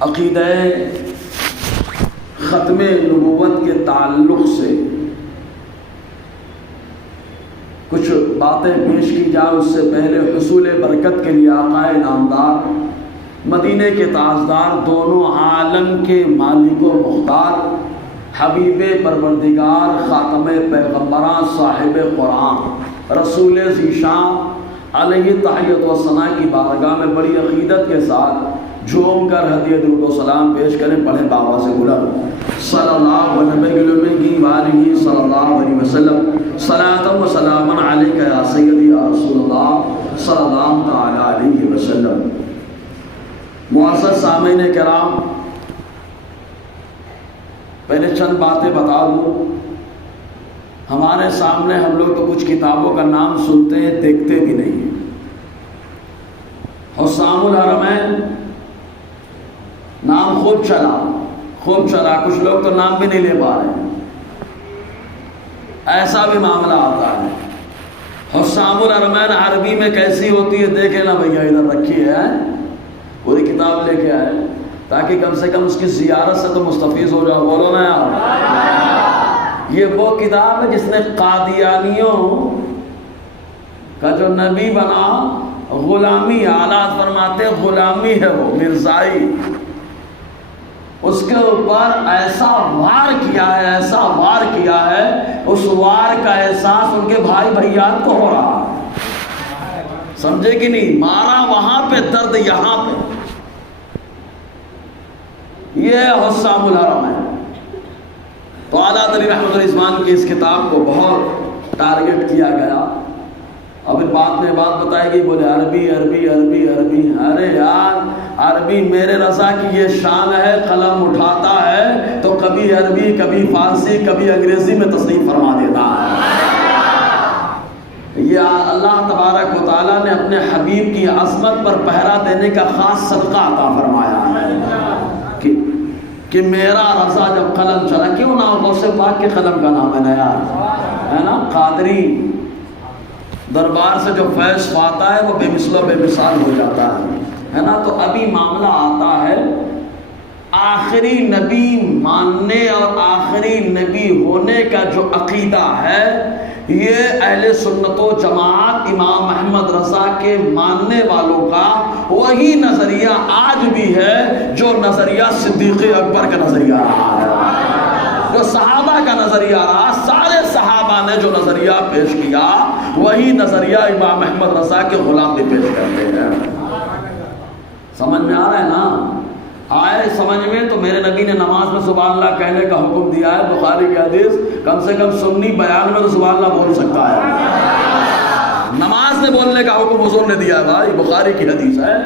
عقیدہ ختم نبوت کے تعلق سے کچھ باتیں پیش کی جائے، اس سے پہلے حصول برکت کے لیے آقا نامدار، مدینے کے تاجدار، دونوں عالم کے مالک و مختار، حبیب پروردگار، خاتم پیغمبران، صاحب قرآن، رسول ذیشان علیہ تحیت و ثنا کی بارگاہ میں بڑی عقیدت کے ساتھ جھوم کر ہدیہ درود و سلام پیش کریں۔ پڑھیں بابا سے بلند صلی اللہ علیہ وسلم، صلاۃ و سلام علیک یا سیدی یا رسول اللہ صلی اللہ تعالی علیہ وسلم۔ معزز سامعین کرام، پہلے چند باتیں بتا دوں۔ ہمارے سامنے ہم لوگ تو کچھ کتابوں کا نام سنتے ہیں، دیکھتے بھی نہیں ہیں۔ حسام الحرمین نام خوب چلا، کچھ لوگ تو نام بھی نہیں لے پا رہے ہیں، ایسا بھی معاملہ آتا ہے۔ حسام الحرمین عربی میں کیسی ہوتی ہے دیکھیں نا بھیا، ادھر رکھی ہے، پوری کتاب لے کے آئے تاکہ کم سے کم اس کی زیارت سے تو مستفیض ہو جاؤ، بولو نا یار۔ یہ وہ کتاب ہے جس نے قادیانیوں کا جو نبی بنا غلامی، آلات فرماتے غلامی ہے، وہ مرزائی، اس کے اوپر ایسا وار کیا ہے، اس وار کا احساس ان کے بھائی بھائیان کو ہو رہا ہے، سمجھے کہ نہیں؟ مارا وہاں پہ، درد یہاں پہ۔ یہ حسام الحرم ہے۔ تو اعلیٰ حضرت رحمت الرضوان کی اس کتاب کو بہت ٹارگٹ کیا گیا۔ اب بعد میں بات بتائی گئی، بولے عربی عربی عربی عربی۔ ارے یار، عربی میرے رضا کی یہ شان ہے، قلم اٹھاتا ہے تو کبھی عربی، کبھی فارسی، کبھی انگریزی میں تصریف فرما دیتا ہے۔ یہ اللہ تبارک و تعالیٰ نے اپنے حبیب کی عظمت پر پہرا دینے کا خاص صدقہ عطا فرمایا ہے کہ میرا رضا جب قلم چلا، کیوں نہ غوث پاک کے قلم کا نام ہے نا یار، ہے نا؟ قادری دربار سے جو فیض پاتا ہے وہ بے مثل و بے مثال ہو جاتا ہے نا؟ تو ابھی معاملہ آتا ہے آخری نبی ماننے اور آخری نبی ہونے کا جو عقیدہ ہے، یہ اہل سنت و جماعت امام محمد رضا کے ماننے والوں کا وہی نظریہ آج بھی ہے جو نظریہ صدیق اکبر کا نظریہ رہا ہے، جو صحابہ کا نظریہ رہا۔ سارے صحابہ نے جو نظریہ پیش کیا وہی نظریہ امام احمد رضا کے غلام بھی پیش کرتے ہیں۔ سمجھ میں آ رہا ہے نا؟ آئے سمجھ میں؟ تو میرے نبی نے نماز میں سبحان اللہ کہنے کا حکم دیا ہے، بخاری کی حدیث، کم سے کم سنی بیان میں تو سبحان اللہ بول سکتا ہے۔ نماز میں بولنے کا حکم حضور نے دیا ہے بھائی، بخاری کی حدیث ہے۔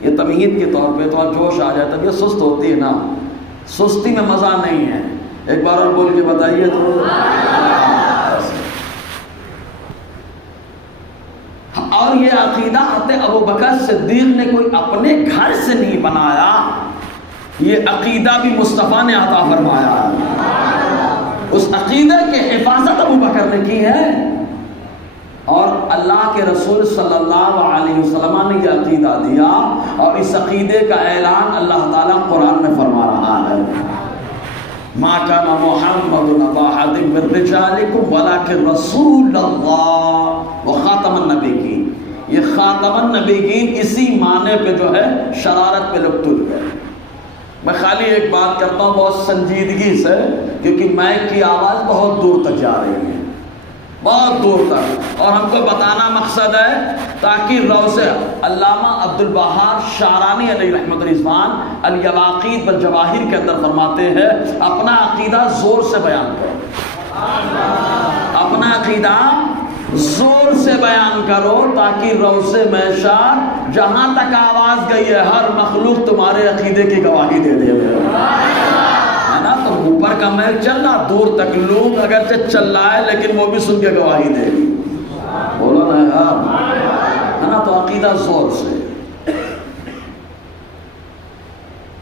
یہ تمہید کے طور پہ تو جوش آ جائے، طبیعت سست ہوتی ہے نا، سستی میں مزہ نہیں ہے۔ ایک بار اور بول کے بتائیے تو۔ اور یہ عقیدہ حضرت ابو بکر صدیق نے کوئی اپنے گھر سے نہیں بنایا، یہ عقیدہ بھی مصطفیٰ نے عطا فرمایا ہے۔ اس عقیدے کی حفاظت ابو بکر نے کی ہے، اور اللہ کے رسول صلی اللہ علیہ وسلم نے یہ عقیدہ دیا، اور اس عقیدے کا اعلان اللہ تعالیٰ قرآن میں فرما رہا ہے۔ ما کان محمد ابا احد من رجالکم ولکن رسول اللہ وخاتم النبیین۔ یہ خاتم النبیین اسی معنی پہ جو ہے شرارت پہ لوگ تل گئے۔ میں خالی ایک بات کرتا ہوں بہت سنجیدگی سے، کیونکہ مائک کی آواز بہت دور تک جا رہی ہے، بہت دور تک، اور ہم کو بتانا مقصد ہے تاکہ روضہ علامہ عبد البہار شارانی علیہ رحمت الرضوان الیواقیت والجواہر کے اندر فرماتے ہیں اپنا عقیدہ زور سے بیان کرو، اپنا عقیدہ زور سے بیان کرو تاکہ روضہ محشر جہاں تک آواز گئی ہے ہر مخلوق تمہارے عقیدے کی گواہی دے دے ہے نا؟ تو اوپر کا محل چل رہا، دور تک لوگ اگرچہ چل رہا ہے لیکن وہ بھی سن کے گواہی دے گی، بولو نا یار، ہے نا؟ تو عقیدہ زور سے۔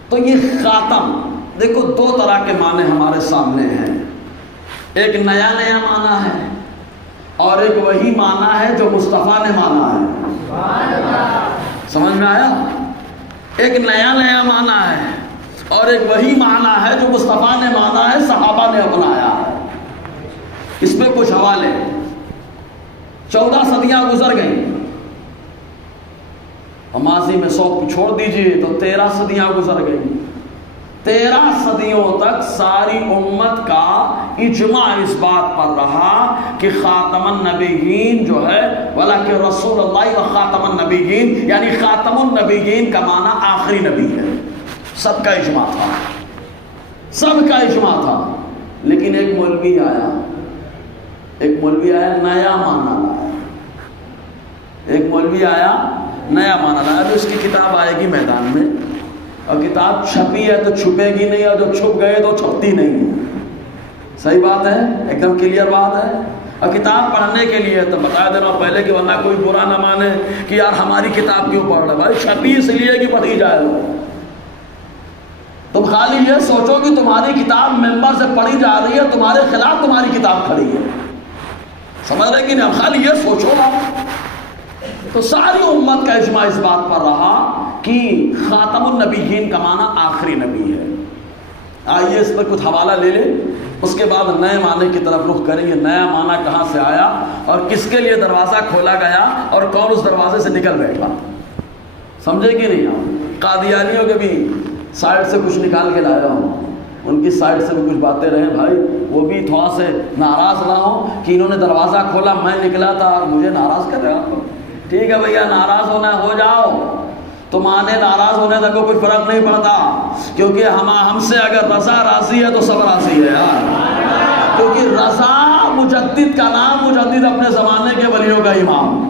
تو یہ خاتم، دیکھو دو طرح کے معنی ہمارے سامنے ہیں، ایک نیا معنی ہے اور ایک وہی معنی ہے جو مصطفیٰ نے مانا ہے۔ سمجھ میں آیا؟ ایک نیا نیا معنی ہے اور ایک وہی معنی ہے جو مصطفیٰ نے مانا ہے، صحابہ نے اپنایا ہے۔ اس پہ کچھ حوالے۔ 14 صدیاں گزر گئیں، ماضی میں 100 چھوڑ دیجئے تو 13 صدیاں گزر گئیں۔ 13 صدیوں تک ساری امت کا اجماع اس بات پر رہا کہ خاتم النبیین جو ہے وَلَكِنْ رسول اللہ و خاتم النبیین، یعنی خاتم النبیین کا معنی آخری نبی ہے۔ سب کا اجماع تھا، سب کا اجماع تھا، لیکن ایک مولوی آیا نیا معنی لایا، ایک مولوی آیا نیا معنی لایا۔ جو اس کی کتاب آئے گی میدان میں، اور کتاب چھپی ہے تو چھپے گی نہیں، اور جو چھپ گئے تو چھپتی نہیں ہے۔ صحیح بات ہے، ایک دم کلیئر بات ہے۔ اور کتاب پڑھنے کے لیے تو بتا دینا پہلے کہ ورنہ کوئی برا نہ مانے کہ یار ہماری کتاب کیوں پڑھ رہے بھائی، چھپی اس لیے کہ پڑھی جائے گا۔ تم خالی یہ سوچو کہ تمہاری کتاب ممبر سے پڑھی جا رہی ہے، تمہارے خلاف تمہاری کتاب کھڑی ہے، سمجھ رہے کہ نہیں؟ خالی یہ سوچو نا۔ تو ساری امت کا اجماع اس بات پر رہا کہ خاتم النبیین کا معنی آخری نبی ہے۔ آئیے اس پر کچھ حوالہ لے لیں، اس کے بعد نئے معنی کی طرف رخ کریں گے۔ نیا معنی کہاں سے آیا اور کس کے لیے دروازہ کھولا گیا اور کون اس دروازے سے نکل بیٹھا، سمجھے کہ نہیں؟ آپ قادیانیوں کے بھی سائڈ سے کچھ نکال کے لایا ہوں، ان کی سائڈ سے بھی کچھ باتیں رہیں بھائی، وہ بھی تھوڑا سے ناراض نہ ہو کہ انہوں نے دروازہ کھولا، میں نکلا تھا اور مجھے ناراض کر رہا۔ ٹھیک ہے بھیا، ناراض ہونا ہے ہو جاؤ، تمہارے ناراض ہونے سے کوئی فرق نہیں پڑتا، کیونکہ ہم سے اگر رضا راضی ہے تو سب راضی ہے یار، کیونکہ رضا مجدد کا نام، مجدد اپنے زمانے کے ولیوں کا امام۔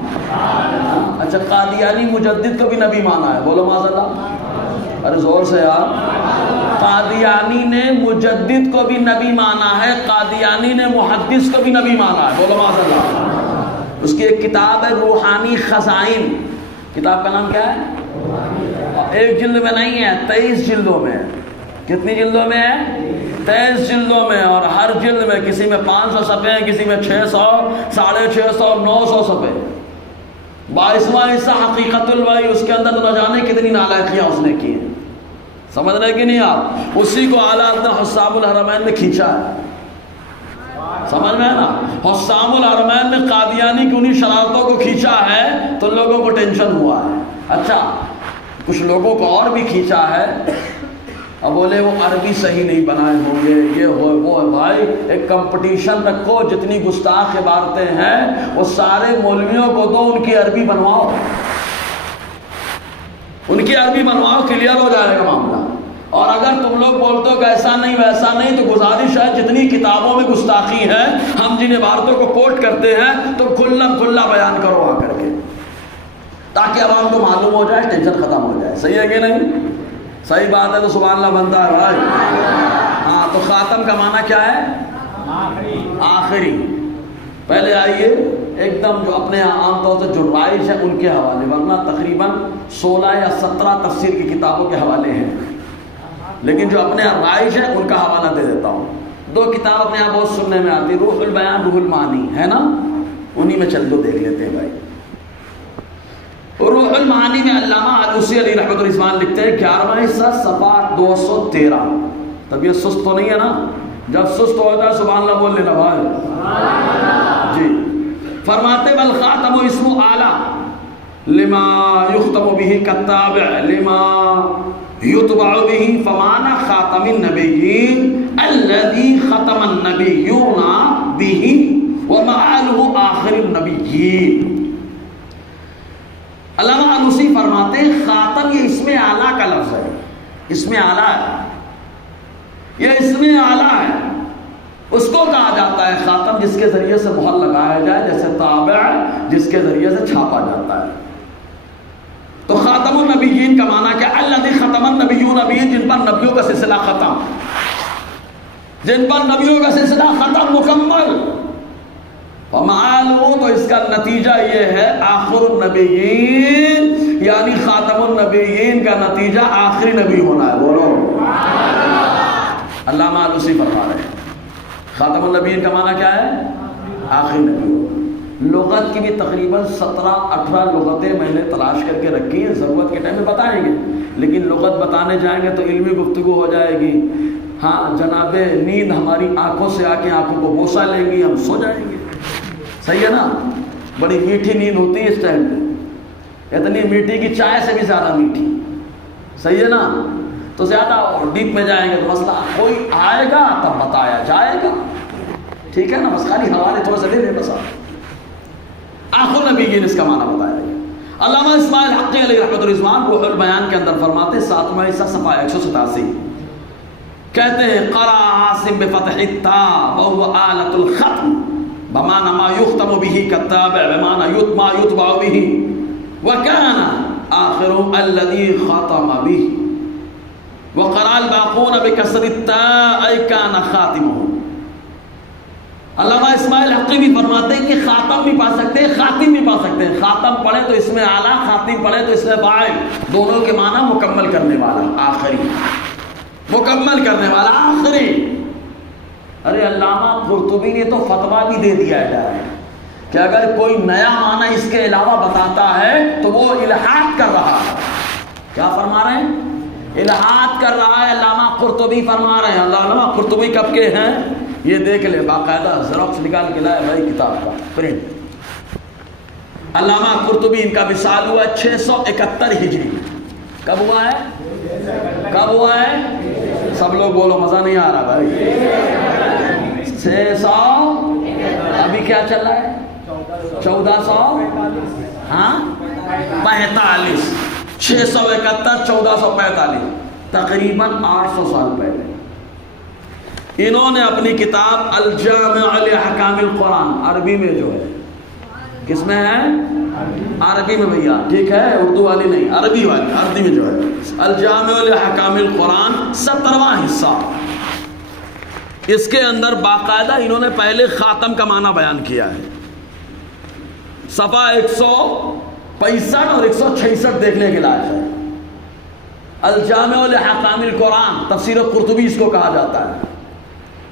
اچھا، قادیانی مجدد کو بھی نبی مانا ہے، بولو معاذ اللہ، ارے زور سے یار۔ قادیانی نے مجدد کو بھی نبی مانا ہے، قادیانی نے محدث کو بھی نبی مانا ہے، بولو معاذ اللہ۔ اس کی ایک کتاب ہے روحانی خزائن، کتاب کا نام کیا ہے؟ ایک جلد میں نہیں ہے، 23 جلدوں میں۔ کتنی جلدوں میں ہے؟ 23 جلدوں میں، اور ہر جلد میں کسی میں 500 صفحے ہیں، کسی میں 600، 650، 900 صفحے۔ 22واں حصہ حقیقت الوحی، اس کے اندر نہ جانے کتنی نالائقیاں اس نے کی ہیں، سمجھ رہے کہ نہیں آپ؟ اسی کو اعلیٰ حضرت حسام الحرمین نے کھینچا ہے، سمجھ میں ہے نا؟ حسام الحرمین نے قادیانی کی انہی شرارتوں کو کھینچا ہے تو لوگوں کو ٹینشن ہوا ہے۔ اچھا، کچھ لوگوں کو اور بھی کھینچا ہے، اب بولے وہ عربی صحیح نہیں بنائے ہوں گے، یہ ہو وہ ہے۔ بھائی ایک کمپٹیشن رکھو، جتنی گستاخ عبارتیں ہیں وہ سارے مولویوں کو دو، ان کی عربی بنواؤ، ان کی عربی بنواؤ، کلیئر ہو جائے گا معاملہ۔ اور اگر تم لوگ بولتے ہو کہ ایسا نہیں ویسا نہیں، تو گزارش ہے جتنی کتابوں میں گستاخی ہے، ہم جن عبارتوں کو کوٹ کرتے ہیں تو کھلا کھلا بیان کرو آ کر کے، تاکہ عوام کو معلوم ہو جائے، ٹینشن ختم ہو جائے۔ صحیح ہے کہ نہیں؟ صحیح بات ہے تو سبحان اللہ بنتا ہے بھائی۔ ہاں، تو خاتم کا معنی کیا ہے؟ آخری۔ پہلے آئیے ایک دم جو اپنے عام طور سے جو رائج ہے ان کے حوالے، ورنہ تقریباً 16 یا 17 تفسیر کی کتابوں کے حوالے ہیں، لیکن جو اپنے رائج ہے ان کا حوالہ دے دیتا ہوں۔ 2 کتاب اپنے آپ بہت سننے میں آتی، روح البیان، روح المعانی، ہے نا؟ انہی میں چل دو، دیکھ لیتے ہیں بھائی۔ روح المعانی میں علامہ علوسی علیہ رحمۃ الرضوان لکھتے ہیں 11واں حصہ صفحہ 213۔ طبیعت سست تو نہیں ہے نا؟ جب سست ہوتا ہے سبحان اللہ بول لینا بھائی جی۔ فرماتے والخاتم اسم اعلی لما یختم به کالتابع لما یتبع به، فمعنى خاتم النبیین الذي ختم النبیون به ومعاله آخر النبیین۔ علامہ علوسی فرماتے ہیں خاتم یہ اسم اعلیٰ کا لفظ ہے، اسم اعلیٰ ہے، یہ اسم اعلیٰ ہے، اس کو کہا جاتا ہے خاتم جس کے ذریعے سے مہر لگایا جائے، جیسے طابع جس کے ذریعے سے چھاپا جاتا ہے۔ تو خاتم النبیین کا معنی کیا؟ الذی ختم النبیون به، جن پر نبیوں کا سلسلہ ختم، جن پر نبیوں کا سلسلہ ختم مکمل۔ ومعالو، تو اس کا نتیجہ یہ ہے آخر النبیین، یعنی خاتم النبیین کا نتیجہ آخری نبی ہونا ہے، بولو۔ علامہ علوسی فرما رہے ہیں خاتم النبیین کا معنی کیا ہے؟ آخری نبی۔ لغت کی بھی تقریباً 17-18 لغتیں میں نے تلاش کر کے رکھی ہیں، ضرورت کے ٹائم میں بتائیں گے، لیکن لغت بتانے جائیں گے تو علمی گفتگو ہو جائے گی. ہاں جناب، نیند ہماری آنکھوں سے آ کے آنکھوں کو بوسہ لیں گی، ہم سو جائیں گے. صحیح ہے نا؟ بڑی میٹھی نیند ہوتی ہے اس ٹائم پہ، اتنی میٹھی کہ چائے سے بھی زیادہ میٹھی. صحیح ہے نا؟ تو زیادہ ڈیپ میں جائیں گے تو مسئلہ کوئی آئے گا تب بتایا جائے گا. ٹھیک ہے نا؟ بس خالی حوالے تھوڑا سا لے لیں بس. آخر نبی نے اس کا معنی بتایا ہے. علامہ اسماعیل حقی علیہ رحمۃ الرضوان روح البیان کے اندر فرماتے 7واں حصہ صفحہ 187 کہتے ہیں قرأ عاصم بفتح التاء وهو آلة الختم بمعنى ما يختم به كالتابع بمعنى ما يتبع به وكان آخر الذي ختم به وقرأ الباقون بكسر التاء أي كان خاتمه. علامہ اسماعیل حقی بھی فرماتے ہیں کہ خاتم بھی پا سکتے ہیں، خاتم بھی پا سکتے ہیں. خاتم پڑھے تو اس میں اعلیٰ، خاتم پڑھے تو اس میں فاعل، دونوں کے معنی مکمل کرنے والا، آخری، مکمل کرنے والا، آخری. ارے علامہ قرطبی نے تو فتویٰ بھی دے دیا ہے کہ اگر کوئی نیا معنی اس کے علاوہ بتاتا ہے تو وہ الحاد کر رہا ہے. کیا فرما رہے ہیں؟ الحاد کر رہا ہے. علامہ قرطبی فرما رہے ہیں. علامہ قرطبی کب کے ہیں؟ یہ دیکھ لے، باقاعدہ زیروکس نکال کے لائے بھائی کتاب کا پرنٹ. علامہ قرطبی ان کا وصال ہوا 671 ہجری. کب ہوا ہے؟ کب ہوا ہے؟ سب لوگ بولو، مزہ نہیں آ رہا بھائی. 600 ابھی کیا چل رہا ہے؟ 1445. ہاں 45. 671 1445 تقریباً 800 سال پہلے انہوں نے اپنی کتاب الجامع لأحکام القرآن، عربی میں جو ہے، کس میں ہے؟ عربی میں بھیا، ٹھیک ہے، اردو والی نہیں، عربی والی، عربی میں جو ہے الجامع لأحکام القرآن 17واں حصہ. اس کے اندر باقاعدہ انہوں نے پہلے خاتم کا معنی بیان کیا ہے. صفحہ 165 اور 166 دیکھنے کے لائق ہے. الجامع لأحکام القرآن، تفسیر قرطبی اس کو کہا جاتا ہے.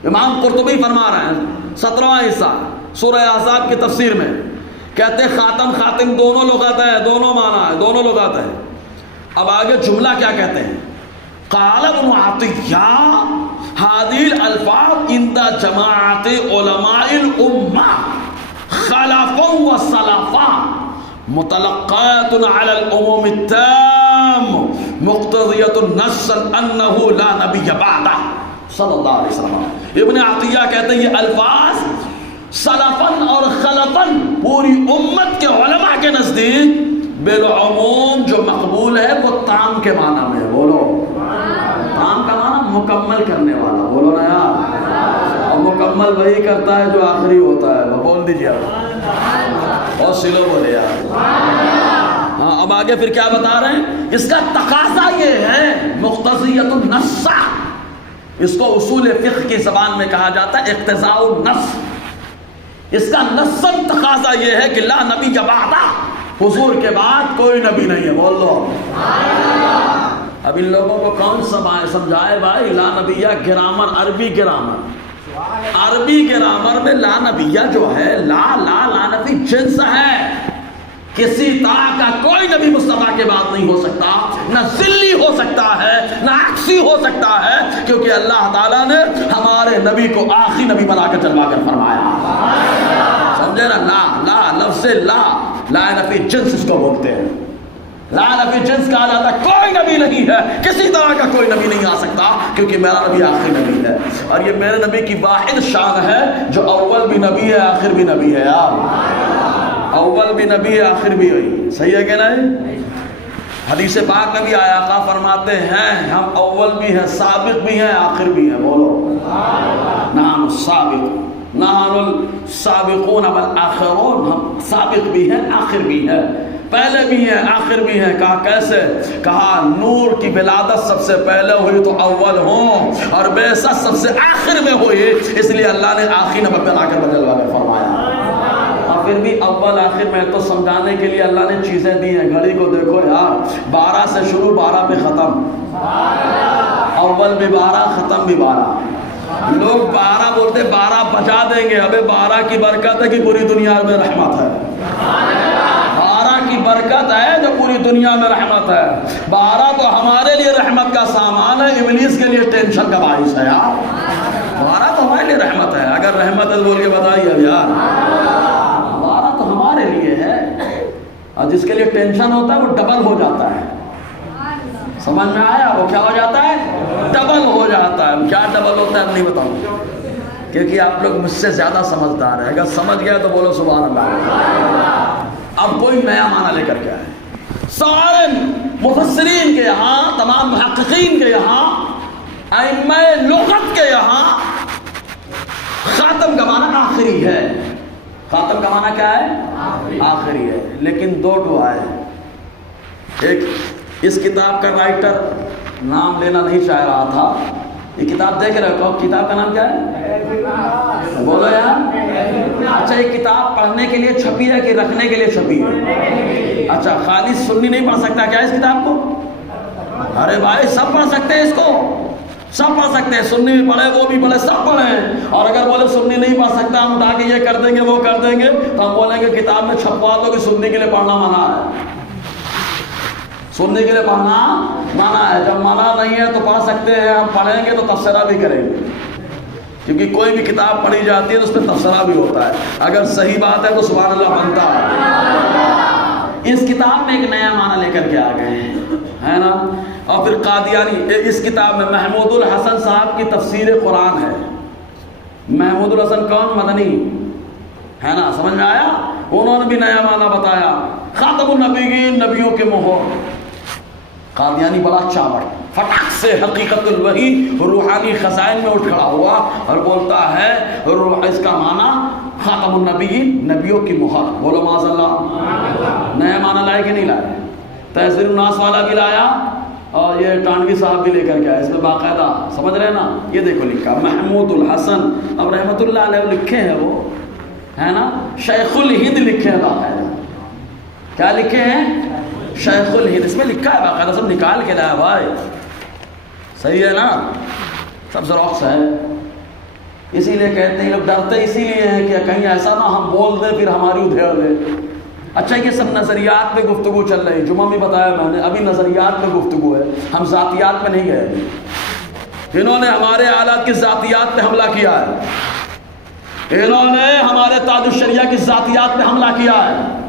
امام قرطبی فرما رہے ہیں 17واں حصہ سورہ احزاب کی تفسیر میں کہتے ہیں خاتم خاتم دونوں لغت ہے، دونوں معنی ہے، دونوں لغت ہے. اب آگے جملہ کیا کہتے ہیں؟ قال ابن عطیہ هذه الالفاظ عند جماعت علماء الامہ خلفا وسلفا متلقات على العموم التام مقتضیۃ نصا انه لا نبی بعدہ صلی اللہ علیہ وسلم. ابن عطیہ کہتے ہیں یہ الفاظ سلفن اور خلفن پوری امت کے علماء کے نزدیک بالعموم جو مقبول ہے وہ تام کے معنی میں. بولو تام کا معنی مکمل کرنے والا. بولو نا یار. اور مکمل وہی کرتا ہے جو آخری ہوتا ہے. بول دیجیے آپ اور سلو بولے یار. ہاں اب آگے پھر کیا بتا رہے ہیں؟ اس کا تقاضا یہ ہے مقتضیۃ النص، اس کو اصول فقہ کی زبان میں کہا جاتا ہے اقتضاء النص. اس کا نصاً تقاضا یہ ہے کہ لا نبی بعدہ، حضور کے بعد کوئی نبی نہیں ہے. بول دو. اب ان لوگوں کو کون سمجھائے بھائی؟ لا نبیہ گرامر، عربی گرامر، عربی گرامر میں لا نبیہ جو ہے لا نبی جنس ہے. کسی طرح کا کوئی نبی مصطفیٰ کے بعد نہیں ہو سکتا، نہ ذلی ہو سکتا ہے نہ عکسی ہو سکتا ہے، کیونکہ اللہ تعالیٰ نے ہمارے نبی کو آخری نبی بنا کر چلوا کر فرمایا. سمجھے نا؟ لا لفظ لا نفی جنس اس کو بولتے ہیں. لا نفی جنس کہا جاتا ہے کوئی نبی نہیں ہے، کسی طرح کا کوئی نبی نہیں آ سکتا کیونکہ میرا نبی آخری نبی ہے. اور یہ میرے نبی کی واحد شان ہے جو اول بھی نبی ہے آخر بھی نبی ہے. یار اول بھی نبی ہے آخر بھی ہوئی. صحیح ہے کہ نہیں؟ حدیث پاک میں بھی آیا، آقا فرماتے ہیں ہم اول بھی ہیں، سابق بھی ہیں، آخر بھی ہیں. بولو نحن السابق، نحن السابقون والآخرون. ہم سابق بھی ہیں، آخر بھی ہیں، پہلے بھی ہیں، آخر بھی ہیں. کہا کیسے؟ کہا نور کی ولادت سب سے پہلے ہوئی تو اول ہوں، اور بعثت سب سے آخر میں ہوئی، اس لیے اللہ نے آخری نبی بنا کر بدلوا کر فرمایا. پھر بھی اول آخر میں تو سمجھانے کے لیے اللہ نے چیزیں دی ہیں. گھڑی کو دیکھو یار، 12 سے شروع 12 پہ ختم، اول بھی 12 ختم بھی 12. لوگ 12 بولتے 12 بچا دیں گے. ابے 12 کی برکت ہے کہ پوری دنیا میں رحمت ہے. 12 کی برکت ہے جو پوری دنیا میں رحمت ہے. 12 تو ہمارے لیے رحمت کا سامان ہے, ابلیس کے لیے ٹینشن کا باعث ہے یار. 12 تو ہمارے لیے رحمت ہے. اگر رحمت ہے بول کے بتائیے اب یار. 12 تو ہمارے لیے ہے, اور جس کے لیے ٹینشن ہوتا ہے وہ ڈبل ہو جاتا ہے. سمجھ میں آیا؟ وہ کیا ہو جاتا ہے؟ ڈبل ہو جاتا ہے. کیا ڈبل ہوتا ہے اب نہیں بتاؤں, کیونکہ آپ لوگ مجھ سے زیادہ سمجھدار ہیں. اگر سمجھ گیا تو بولو سبحان اللہ. اب کوئی نیا معنی لے کر کے آئے. سارے مفسرین کے یہاں, تمام محققین کے یہاں, ائمہ لغت کے یہاں خاتم کا معنی آخری ہے. خاتم کا معنی کیا ہے؟ آخری ہے. لیکن 2 آئے. ایک اس کتاب کا رائٹر نام لینا نہیں چاہ رہا تھا. یہ کتاب دیکھ رہے ہو, کتاب کا نام کیا ہے؟ بولو یار. اچھا, یہ کتاب پڑھنے کے لیے چھپی ہے کہ رکھنے کے لیے چھپی ہے؟ اچھا, خالی سنی نہیں پڑھ سکتا کیا اس کتاب کو؟ ارے بھائی سب پڑھ سکتے ہیں اس کو, سب پڑھ سکتے ہیں. سنی بھی پڑھے, وہ بھی پڑھے, سب پڑھیں. اور اگر بولے سنی نہیں پڑھ سکتا, ہم اٹھا کے یہ کر دیں گے وہ کر دیں گے, تو ہم بولیں گے کتاب میں چھپوا دو کہ سننے کے لیے پڑھنا منع ہے. سننے کے لیے پڑھنا منع ہے. جب منع نہیں ہے تو پڑھ سکتے ہیں. ہم پڑھیں گے تو تفسیرہ بھی کریں گے, کیونکہ کوئی بھی کتاب پڑھی جاتی ہے تو اس میں تفسیرہ بھی ہوتا ہے. اگر صحیح بات ہے تو سبحان اللہ بنتا ہے. اس کتاب میں ایک نیا معنی لے کر کے آ گئے ہیں, ہے نا. اور پھر قادیانی, اس کتاب میں محمود الحسن صاحب کی تفسیر قرآن ہے. محمود الحسن کون؟ مدنی, ہے نا. سمجھ میں آیا؟ انہوں نے بھی نیا معنی بتایا. خاتم النبیین, نبیوں کے مہر. قادیانی بڑا چاوڑ, فٹاک سے حقیقت الوحی روحانی خزائن میں اٹھ کھڑا ہوا اور بولتا ہے اس کا معنی خاتم النبیین, نبیوں کی مہر. بولو معاذ اللہ. نیا معنی لائے کہ نہیں لائے؟ تحذیر الناس والا بھی لایا, اور یہ ٹانوی صاحب بھی لے کر کے آئے. اس میں باقاعدہ سمجھ رہے ہیں نا, یہ دیکھو لکھا محمود الحسن. اب رحمت اللہ علیہ لکھے ہیں وہ, ہے نا. شیخ الہند لکھے ہیں باقاعدہ. کیا لکھے ہیں؟ شیخ الہند. اس میں لکھا ہے باقاعدہ, سب نکال کے لایا بھائی. صحیح ہے نا, سب زراکس ہے. اسی لیے کہتے ہیں لوگ ڈرتے اسی لیے ہیں کہ کہیں ایسا نہ ہم بول دیں پھر ہماری ادھیڑ دے. اچھا, یہ سب نظریات پہ گفتگو چل رہی. جمعہ میں بتایا میں نے, ابھی نظریات پہ گفتگو ہے, ہم ذاتیات پہ نہیں گئے. انہوں نے ہمارے آلات کی ذاتیات پہ حملہ کیا ہے. انہوں نے ہمارے تاج الشریعہ کی ذاتیات پہ حملہ کیا ہے.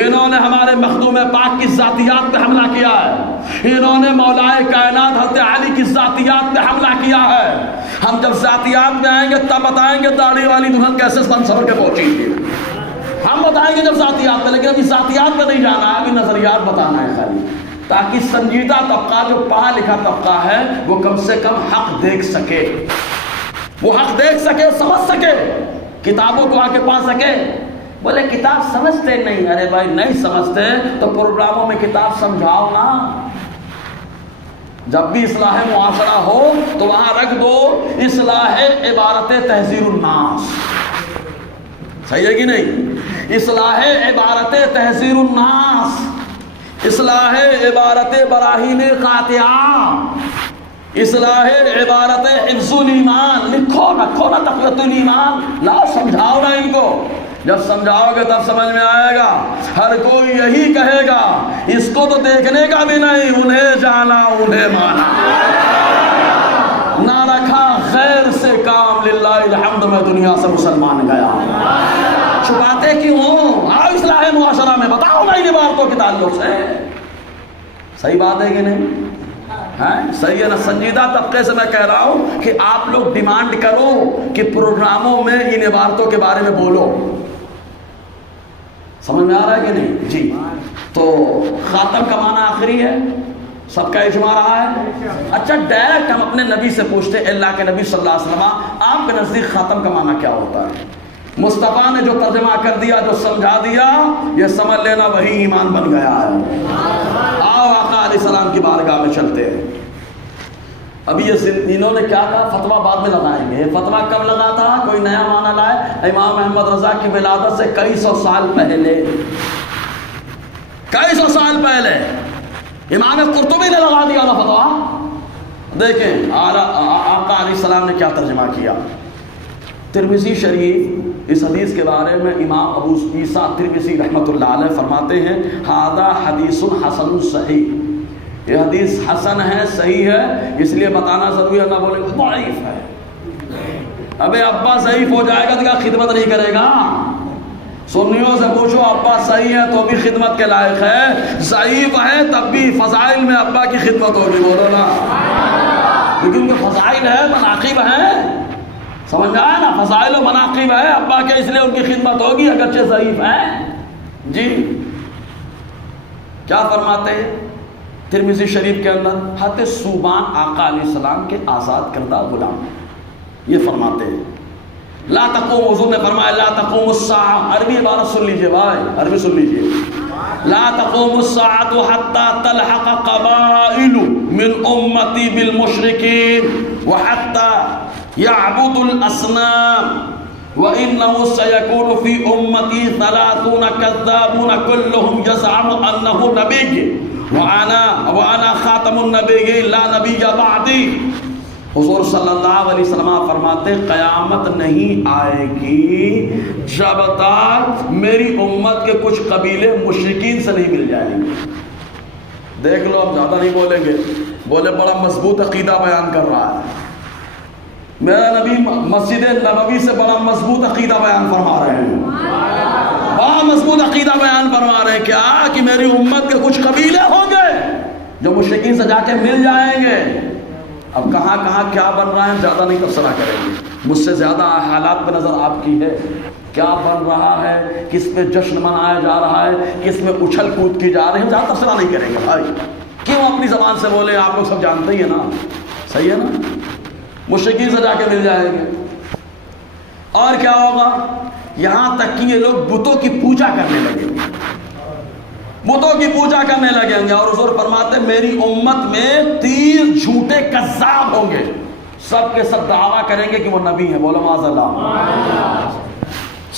انہوں نے ہمارے مخدوم پاک کی ذاتیات پہ حملہ کیا ہے. انہوں نے مولائے کائنات حضرت علی کی ذاتیات پہ حملہ کیا ہے. ہم جب ذاتیات میں آئیں گے تب بتائیں گے داڑھی والی دلہن کیسے سن سبر کے پہنچی گی. ہم بتائیں گے جب ذاتیات میں, لیکن ابھی ذاتیات میں نہیں جانا ہے, ابھی نظریات بتانا ہے خالی, تاکہ سنجیدہ طبقہ جو پڑھا لکھا طبقہ ہے وہ کم سے کم حق دیکھ سکے. وہ حق دیکھ سکے, سمجھ سکے, کتابوں کو آ کے پا سکے. بولے کتاب سمجھتے نہیں. ارے بھائی نہیں سمجھتے تو پروگراموں میں کتاب سمجھاؤ نا. جب بھی اصلاح معاشرہ ہو تو وہاں رکھ دو اصلاح عبارت تحذیر الناس. صحیح ہے کہ نہیں؟ اصلاح عبارت تحذیر الناس, اصلاح عبارت براہین قاطعہ, اصلاح عبارت حفظ الایمان. لکھو رکھو نا تقویت الایمان, لاؤ سمجھاؤ نا ان کو. جب سمجھاؤ گے تب سمجھ میں آئے گا. ہر کوئی یہی کہے گا اس کو تو دیکھنے کا بھی نہیں, انہیں جانا انہیں مانا. نہ رکھا غیر سے کام, للہ الحمد میں دنیا سے مسلمان گیا. چھپاتے کیوں ہوں؟ آؤ اصلاح معاشرہ میں بتاؤ نا ان عبارتوں کے تعلق سے. صحیح بات ہے کہ نہیں؟ صحیح ہے نا. سنجیدہ طبقے سے میں کہہ رہا ہوں کہ آپ لوگ ڈیمانڈ کرو کہ پروگراموں میں ان عبارتوں کے بارے میں بولو. سمجھ میں آ رہا ہے کہ نہیں؟ جی. تو خاتم کا معنی آخری ہے, سب کا اجماع رہا ہے. اچھا, ڈائریکٹ ہم اپنے نبی سے پوچھتے ہیں, اللہ کے نبی صلی اللہ علیہ وسلم آپ کے نزدیک خاتم کا معنی کیا ہوتا ہے؟ مصطفیٰ نے جو ترجمہ کر دیا, جو سمجھا دیا, یہ سمجھ لینا وہی ایمان بن گیا ہے. آؤ آقا علیہ السلام کی بارگاہ میں چلتے ہیں. ابھی یہ انہوں نے کیا کہا, فتویٰ بعد میں لگائیں گے. فتویٰ کب لگا تھا؟ کوئی نیا معنی لائے. امام احمد رضا کی ولادت سے کئی سو سال پہلے, کئی سو سال پہلے امام قرطبی نے لگا دیا تھا فتویٰ. دیکھیں آقا علیہ السلام نے کیا ترجمہ کیا. ترمذی شریف اس حدیث کے بارے میں امام ابو عیسیٰ ترمذی رحمۃ اللہ علیہ فرماتے ہیں ھذا حدیث حسن صحیح، یہ حدیث حسن ہے، صحیح ہے. اس لیے بتانا ضروری ہے، نہ بولے ضعیف ہے. ابے ابا ضعیف ہو جائے گا تو کیا خدمت نہیں کرے گا؟ سنیوں سے پوچھو ابا صحیح ہے تو بھی خدمت کے لائق ہے، ضعیف ہے تب بھی فضائل میں ابا کی خدمت ہوگی. بولو نا. لیکن جو فضائل ہے مناقب ہیں، سمجھ میں آیا نا، فضائل و مناقب ہے ابا کے، اس لیے ان کی خدمت ہوگی اگرچہ ضعیف ہیں. جی کیا فرماتے ہیں ترمذی شریف کے اندر؟ حضرت ثوبان آقا علیہ السلام کے آزاد کردہ غلام، یہ فرماتے ہیں لا تقوم، حضور نے فرمایا لا تقوم الساعہ. عربی عبارت سن لیجئے بھائی، عربی سن لیجئے. لا تقوم الساعة حتى تلحق قبائل من امتی بالمشرکین وحتى يعبد الاصنام وانه سيكون في امتی 30 كذابون كلهم يزعم انه نبي وانا خاتم النبیین لا نبی بعدی. حضور صلی اللہ علیہ وسلم فرماتے قیامت نہیں آئے گی جب تک میری امت کے کچھ قبیلے مشرکین سے نہیں مل جائیں گے. دیکھ لو اب زیادہ نہیں بولیں گے، بولے بڑا مضبوط عقیدہ بیان کر رہا ہے. میرا نبی مسجد نبوی سے بڑا مضبوط عقیدہ بیان فرما رہے ہیں، بڑا مضبوط عقیدہ بیان فرما رہے ہیں. کیا کہ میری امت کے کچھ قبیلے ہوں گے جو مشرکین سے جا کے مل جائیں گے. اب کہاں کہاں کیا بن رہا ہے زیادہ نہیں تبصرہ کریں گے، مجھ سے زیادہ حالات پہ نظر آپ کی ہے. کیا بن رہا ہے، کس پہ جشن منایا جا رہا ہے، کس میں اچھل کود کی جا رہی ہے، زیادہ تبصرہ نہیں کریں گے بھائی. کیوں اپنی زبان سے بولے، آپ لوگ سب جانتے ہی ہیں نا، صحیح ہے نا. مشرکین سے جا کے مل جائیں گے. اور کیا ہوگا، یہاں تک کہ یہ لوگ بتوں کی پوجا کرنے لگیں گے، بتوں کی پوجا کرنے لگیں گے. اور حضور فرماتے میری امت میں 30 جھوٹے کذاب ہوں گے، سب کے سب دعویٰ کریں گے کہ وہ نبی ہیں. بولو معاذ اللہ.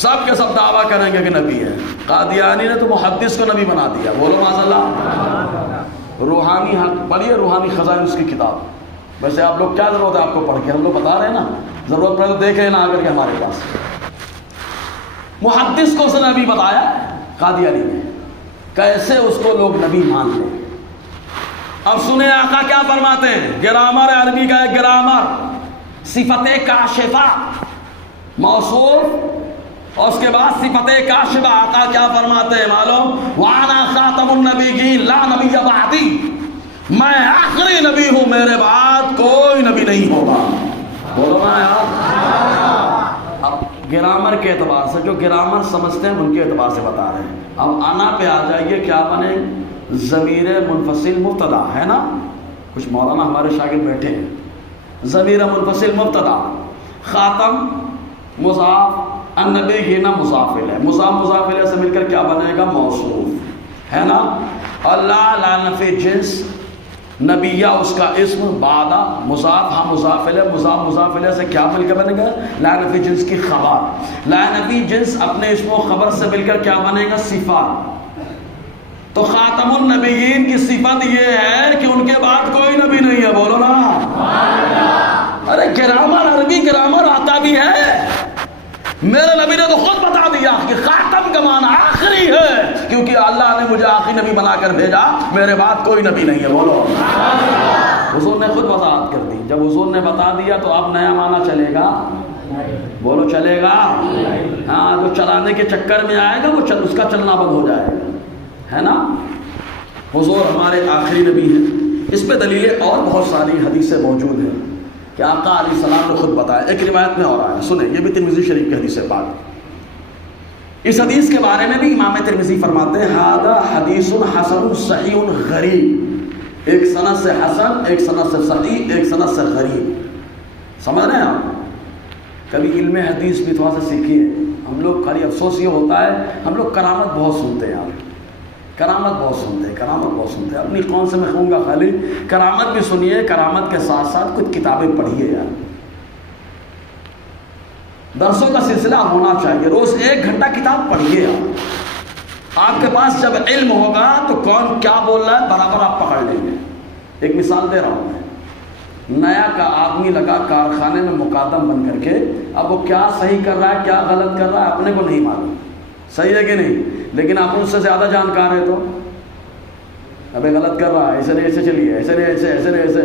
سب کے سب دعویٰ کریں گے کہ نبی ہے. قادیانی نے تو محدث کو نبی بنا دیا. بولو معاذ اللہ. روحانی حق پڑھیے، روحانی خزائن اس کی کتاب. ویسے آپ لوگ کیا ضرورت ہے آپ کو پڑھ کے، ہم لوگ بتا رہے ہیں نا، ضرورت پڑے تو دیکھ لینا آ کر کے ہمارے پاس. محدث کو اس نے نبی بتایا قادیانی نے، کیسے اس کو لوگ نبی مان لیں. اب سنیں آقا کیا فرماتے ہیں. گرامر عربی کا ایک گرامر، صفت کاشفہ موصوف، اور اس کے بعد صفت کاشفہ. آقا کیا فرماتے ہیں معلوم؟ وانا خاتم النبیین لا نبی بعدی، میں آخری نبی ہوں، میرے بعد کوئی نبی نہیں ہوگا. بولو نا یار. اب گرامر کے اعتبار سے، جو گرامر سمجھتے ہیں ان کے اعتبار سے بتا رہے ہیں. اب انا پہ آ جائیے، کیا بنے؟ ضمیر منفصل مبتدا ہے نا. کچھ مولانا ہمارے شاگرد بیٹھے ہیں. ضمیر منفصل مبتدا، خاتم مضاف، النبی ہی نا مضاف الیہ، مضاف مضاف الیہ سے مل کر کیا بنے گا؟ موصوف ہے نا. اللہ لا نفی جنس، نبیہ اس کا اسم، بعدہ مضاف، ہاں مضاف الیہ، مضاف مضاف الیہ سے کیا مل کے بنے گا؟ لا نفی جنس کی خبر. لا نفی جنس اپنے اسم و خبر سے مل کر کیا بنے گا؟ صفات. تو خاتم النبیین کی صفت یہ ہے کہ ان کے بعد کوئی نبی نہیں ہے. بولو نا. ارے گرامر، عربی گرامر آتا بھی ہے. میرے نبی نے تو خود بتا دیا کہ خاتم کا معنی آخری ہے، کیونکہ اللہ نے مجھے آخری نبی بنا کر بھیجا، میرے بعد کوئی نبی نہیں ہے. بولو. حضور نے خود وضاحت کر دی. جب حضور نے بتا دیا تو اب نیا معنی چلے گا؟ بولو چلے گا. ہاں جو چلانے کے چکر میں آئے گا وہ اس کا چلنا بند ہو جائے گا، ہے نا. حضور ہمارے آخری نبی ہیں. اس پہ دلیلیں اور بہت ساری حدیثیں موجود ہیں کہ آقا علیہ السلام نے خود بتایا. ایک روایت میں اور آیا، سنیں، یہ بھی ترمذی شریف کی حدیث ہے پاک. اس حدیث کے بارے میں بھی امام ترمذی فرماتے ہیں ھذا حدیث حسن صحیح غریب. ایک سند سے حسن، ایک سند سے صحیح، ایک سند سے غریب. سمجھ رہے ہیں آپ؟ کبھی علم حدیث بھی تھوڑا سا سیکھیے. ہم لوگ خالی افسوس یہ ہوتا ہے ہم لوگ کرامت بہت سنتے ہیں. آپ کرامت بہت سنتے ہیں، کرامت بہت سنتے ہیں. اپنی قوم سے میں کہوں گا خالی کرامت بھی سنیے، کرامت کے ساتھ ساتھ کچھ کتابیں پڑھیے. یار درسوں کا سلسلہ ہونا چاہیے، روز 1 گھنٹہ کتاب پڑھیے. آپ کے پاس جب علم ہوگا تو کون کیا بول رہا ہے برابر آپ پکڑ لیں گے. ایک مثال دے رہا ہوں میں. نیا کا آدمی لگا کارخانے میں مقدم بن کر کے، اب وہ کیا صحیح کر رہا ہے کیا غلط کر رہا ہے اپنے کو نہیں معلوم، صحیح ہے کہ نہیں، لیکن آپ اس سے زیادہ جانکار ہے تو ابھی غلط کر رہا ہے، ایسے نہیں ایسے چلیے، ایسے نہیں ایسے، ایسے نہیں ایسے،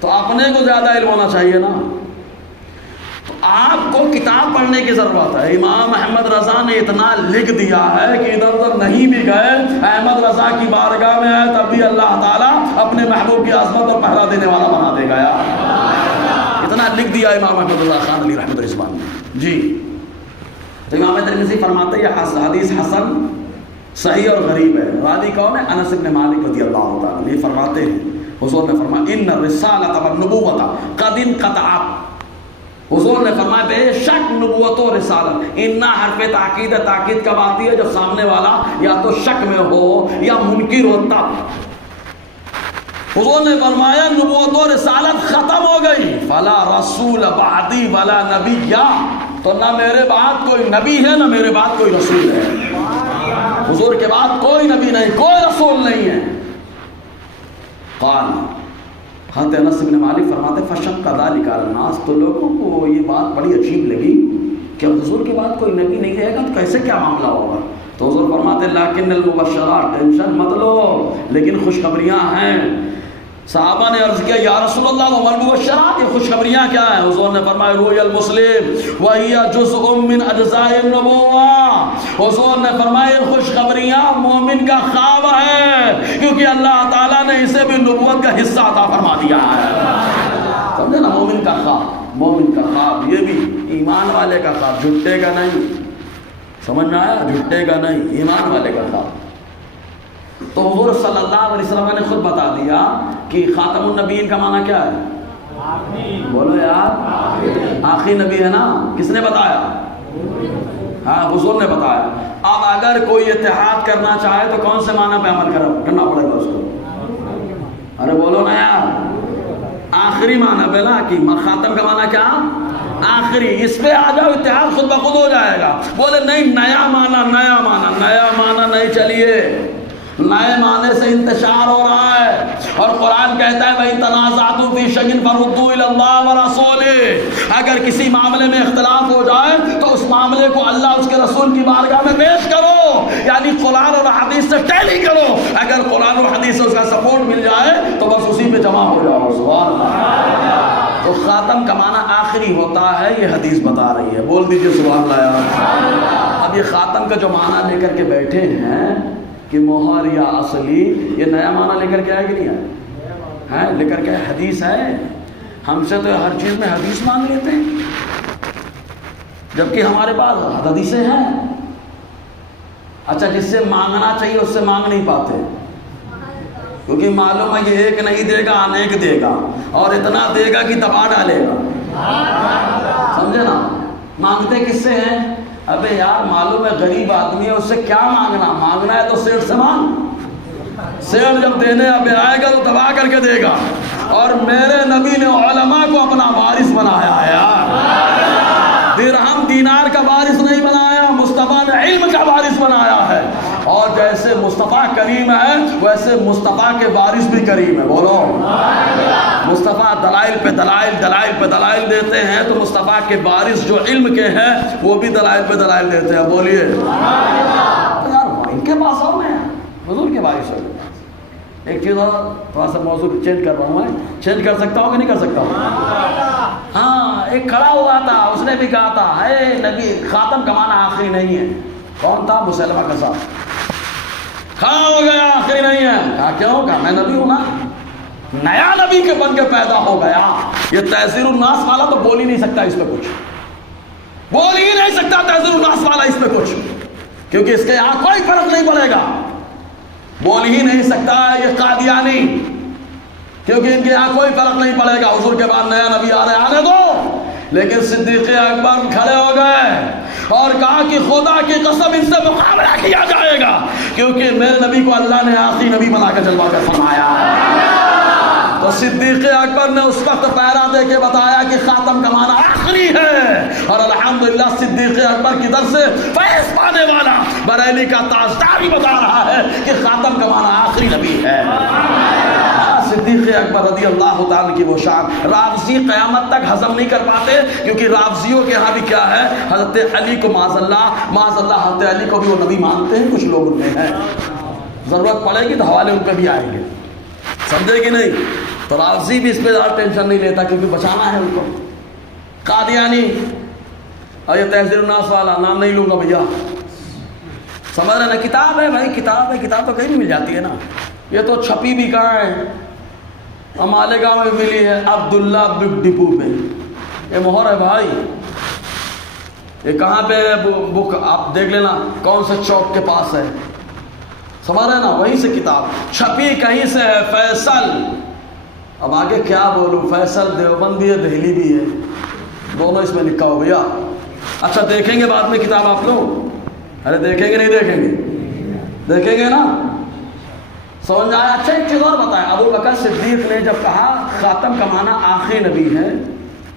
تو اپنے کو زیادہ علم ہونا چاہیے نا۔ تو آپ کو کتاب پڑھنے کی ضرورت ہے۔ امام احمد رضا نے اتنا لکھ دیا ہے کہ ادھر ادھر نہیں بھی گئے، احمد رضا کی بارگاہ میں آئے تب بھی اللہ تعالیٰ اپنے محبوب کی عظمت اور پہرا دینے والا بنا دے گا یار، اتنا لکھ دیا امام احمد رضا خان علی رحمۃ الرضوان نے جی۔ تو امام ترمذی فرماتے ہیں یہ حدیث حسن صحیح اور غریب ہے۔ راوی کون ہے؟ انس بن مالک رضی اللہ تعالیٰ، یہ فرماتے ہیں حضور نے فرمایا ان الرسالۃ والنبوۃ قد انقطعت، حضور نے فرمایا بے شک نبوت و رسالت، انا حرف تاکید ہے، تاکید کب آتی ہے جب سامنے والا یا تو شک میں ہو یا منکر ہو تب۔ حضور نے فرمایا نبوت و رسالت ختم ہو گئی، فلا رسول بعدی ولا نبی، تو نہ میرے بعد کوئی نبی ہے نہ میرے بعد کوئی رسول ہے، حضور کے بعد کوئی نبی نہیں کوئی رسول نہیں ہے۔ قال حضرت انس بن مالک فرماتے فشق ذلك على الناس، تو لوگوں کو یہ بات بڑی عجیب لگی کہ حضور کے بعد کوئی نبی نہیں رہے گا تو کیسے کیا معاملہ ہوگا؟ تو حضور فرماتے لیکن المبشرات، ٹینشن مت لو لیکن خوشخبریاں ہیں۔ صحابہ نے عرض کیا یا رسول اللہ وما المبشرات، یہ خوشخبریاں کیا ہیں؟ حضور نے فرمایا رؤیا المسلم وهي جزء من اجزاء النبوہ، حضور نے فرمایا یہ خوشخبریاں مومن کا خواب ہے، کیونکہ اللہ تعالیٰ نے اسے بھی نبوت کا حصہ عطا فرما دیا ہے۔ سمجھے نا، مومن کا خواب، مومن کا خواب یہ بھی ایمان والے کا خواب، جھٹے کا نہیں، سمجھ میں آیا؟ جھٹے کا نہیں، ایمان والے کا خواب۔ تو حضور صلی اللہ علیہ وسلم نے خود بتا دیا کہ خاتم النبیین کا معنی کیا ہے؟ بولو یار، آخری نبی ہے نا، کس نے بتایا؟ ہاں حضور نے بتایا۔ اب اگر کوئی اتحاد کرنا چاہے تو کون سے معنی پہ عمل کرنا پڑے گا اس کو؟ ارے بولو نا یار، آخری معنی پہ نا، کہ خاتم کا معنی کیا؟ آخری، اس پہ آ جاؤ اتحاد خود بخود ہو جائے گا۔ بولے نہیں نیا معنی، نیا معنی، نیا معنی نہیں، چلیے نئے معنی سے انتشار ہو رہا ہے، اور قرآن کہتا ہے بھائی تنازعتم فی شیء فردوہ الی اللہ ورسولہ، اگر کسی معاملے میں اختلاف ہو جائے تو اس معاملے کو اللہ اس کے رسول کی بارگاہ میں پیش کرو، یعنی قرآن اور حدیث سے ٹیلی کرو، اگر قرآن اور حدیث سے اس کا سپورٹ مل جائے تو بس اسی پہ جمع ہو جاؤ۔ سبحان اللہ۔ تو خاتم کا معنی آخری ہوتا ہے، یہ حدیث بتا رہی ہے، بول دیجئے سبحان اللہ یار۔ اب یہ خاتم کا جو معنی لے کر کے بیٹھے ہیں کہ مہر یا اصلی، یہ نیا معنی لے کر کے آئے کہ نہیں آئے؟ لے کر کے حدیث ہے، ہم سے تو ہر چیز میں حدیث مانگ لیتے ہیں، جبکہ ہمارے پاس حدیثیں ہیں۔ اچھا جس سے مانگنا چاہیے اس سے مانگ نہیں پاتے، کیونکہ معلوم ہے کہ ایک نہیں دے گا انیک دے گا، اور اتنا دے گا کہ دبا ڈالے گا، سمجھے نا۔ مانگتے کس سے ہیں؟ ابے یار معلوم ہے غریب آدمی ہے، اس سے کیا مانگنا، مانگنا ہے تو سیٹھ سے مانگ، سیٹھ جب دینے ابے آئے گا تو دبا کر کے دے گا۔ اور میرے نبی نے علماء کو اپنا وارث بنایا ہے یار، درہم دینار کا وارث نہیں بنایا، مصطفیٰ نے علم کا وارث بنایا ہے، اور جیسے مصطفیٰ کریم ہے ویسے مصطفیٰ کے وارث بھی کریم ہے، بولو مصطفیٰ دلائل پہ دلائل، دلائل پہ دلائل دیتے ہیں، تو مصطفیٰ کے وارث جو علم کے ہیں وہ بھی دلائل پہ دلائل دیتے ہیں، بولیے یار ان کے پاس آؤ، میں حضور کے وارث ہو۔ ایک چیز اور تھوڑا سا موضوع چینج کر رہا ہوں، میں چینج کر سکتا ہوں کہ نہیں کر سکتا ہوں؟ ہاں ایک کھڑا ہوا تھا، اس نے بھی کہا تھا اے نبی خاتم کا معنی آخری نہیں ہے۔ کون تھا؟ مسلمہ کا صاحب کھڑا ہو گیا، آخری نہیں ہے۔ کہا کیوں؟ کہا میں نبی ہوں نا، نیا نبی کے بن کے پیدا ہو گیا۔ یہ تحذیر الناس والا تو بول ہی نہیں سکتا اس پہ کچھ، بول ہی نہیں سکتا تحذیر الناس والا اس پہ کچھ، کیونکہ اس کے یہاں کوئی فرق نہیں پڑے گا، بول ہی نہیں سکتا یہ قادیانی، کیونکہ ان کے یہاں کوئی فرق نہیں پڑے گا، حضور کے بعد نیا نبی آ رہے آنے دو۔ لیکن صدیق اکبر کھڑے ہو گئے اور کہا کہ خدا کی قسم ان سے مقابلہ کیا جائے گا، کیونکہ میرے نبی کو اللہ نے آخری نبی بنا کر جلوہ کر فرمایا۔ تو صدیق اکبر نے اس وقت پیرا دے کے بتایا کہ خاتم کا معنی آخری ہے، اور الحمدللہ صدیق اکبر کی در سے فیض پانے والا بریلی کا تاجدار بھی بتا رہا ہے کہ خاتم کا معنی آخری نبی ہے۔ صدیق اکبر رضی اللہ تعالیٰ کی وہ شان. رافضی قیامت تک ہضم نہیں کر پاتے، کیونکہ رافضیوں کے ہاں بھی کیا ہے، حضرت علی کو معاذ اللہ حضرت علی کو بھی وہ نبی مانتے ہیں. کچھ لوگ ان میں ہیں، ضرورت پڑے گی تو حوالے ان پہ بھی آئیں گے، سمجھے کہ نہیں. تو رافضی بھی اس پہ زیادہ ٹینشن نہیں لیتا، کیونکہ بچانا ہے ان کو. قادیانی اور یہ تحذیر الناس والا نام نہیں لوں گا بھیا، سمجھ رہے نا. کتاب ہے بھائی، کتاب ہے، کتاب تو کہیں بھی مل جاتی ہے نا. یہ تو چھپی بھی کہاں ہے، ہمارے گاؤں میں ملی ہے عبداللہ بک ڈپو پہ. یہ مہر ہے بھائی. یہ کہاں پہ بک آپ دیکھ لینا، کون سے چوک کے پاس ہے، سمجھ رہے نا، وہیں سے کتاب چھپی کہیں سے ہے. فیصل، اب آگے کیا بولوں، فیصل دیوبند بھی ہے، دہلی بھی ہے، دونوں اس میں لکھا ہو گیا. اچھا دیکھیں گے بعد میں کتاب آپ لوگ، ارے دیکھیں گے نہیں دیکھیں گے، دیکھیں گے نا، سمجھ آیا. اچھا ایک چیز اور بتائیں، ابو بکر صدیق نے جب کہا خاتم کا معنی آخری نبی ہے،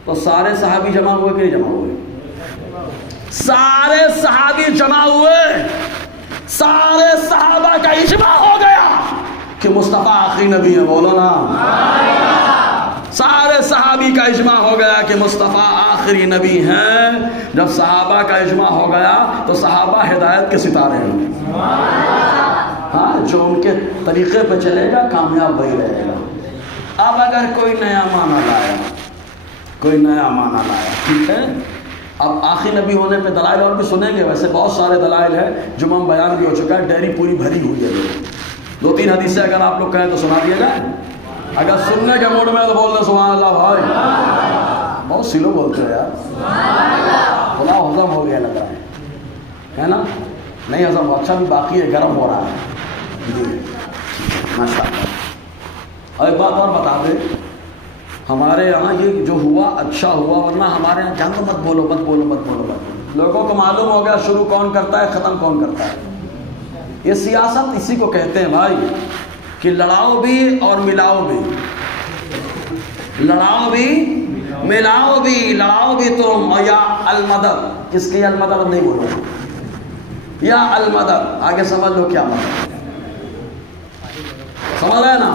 تو سارے صحابی جمع ہوئے کہ نہیں جمع ہوئے؟ سارے صحابی جمع ہوئے، سارے صحابہ کا اجماع ہو گیا کہ مصطفیٰ آخری نبی ہے. بولو نا، سارے صحابی کا اجماع ہو گیا کہ مصطفیٰ آخری نبی ہیں. جب صحابہ کا اجماع ہو گیا تو صحابہ ہدایت کے ستارے ہیں. ہاں، جو ان کے طریقے پہ چلے گا کامیاب وہی رہے گا. اب اگر کوئی نیا معنی لایا، کوئی نیا معنی لایا، ٹھیک ہے، اب آخری نبی ہونے پہ دلائل اور بھی سنیں گے. ویسے بہت سارے دلائل ہیں، جمعہ بیان بھی ہو چکا ہے، ڈیری پوری بھری ہوئی ہے. دو تین حدیثیں اگر آپ لوگ کہیں تو سنا دیے گا. اگر سننے کے موڈ میں تو بول دیں سبحان اللہ بھائی. بہت سی لوگ بولتے ہیں یار، خدا ہضم ہو گیا لگ رہا ہے نا. نہیں ہضم ہو، اچھا بھی باقی ہے، گرم ہو رہا ہے. جی ماشاء اللہ. اور ایک بات اور بتا دیں، ہمارے یہاں یہ جو ہوا اچھا ہوا، ورنہ ہمارے یہاں جان تو مت بولو مت بولو مت بولو مت بولو. لوگوں کو معلوم ہو گیا شروع کون کرتا ہے، ختم کون کرتا ہے. یہ سیاست اسی کو کہتے ہیں بھائی، کہ لڑاؤ بھی اور ملاؤ بھی، لڑاؤ بھی ملاؤ بھی، لڑاؤ بھی تم. یا المدد، کس کی المدد نہیں بولو، یا المدد، آگے سمجھ لو کیا مطلب، سمجھ رہے نا.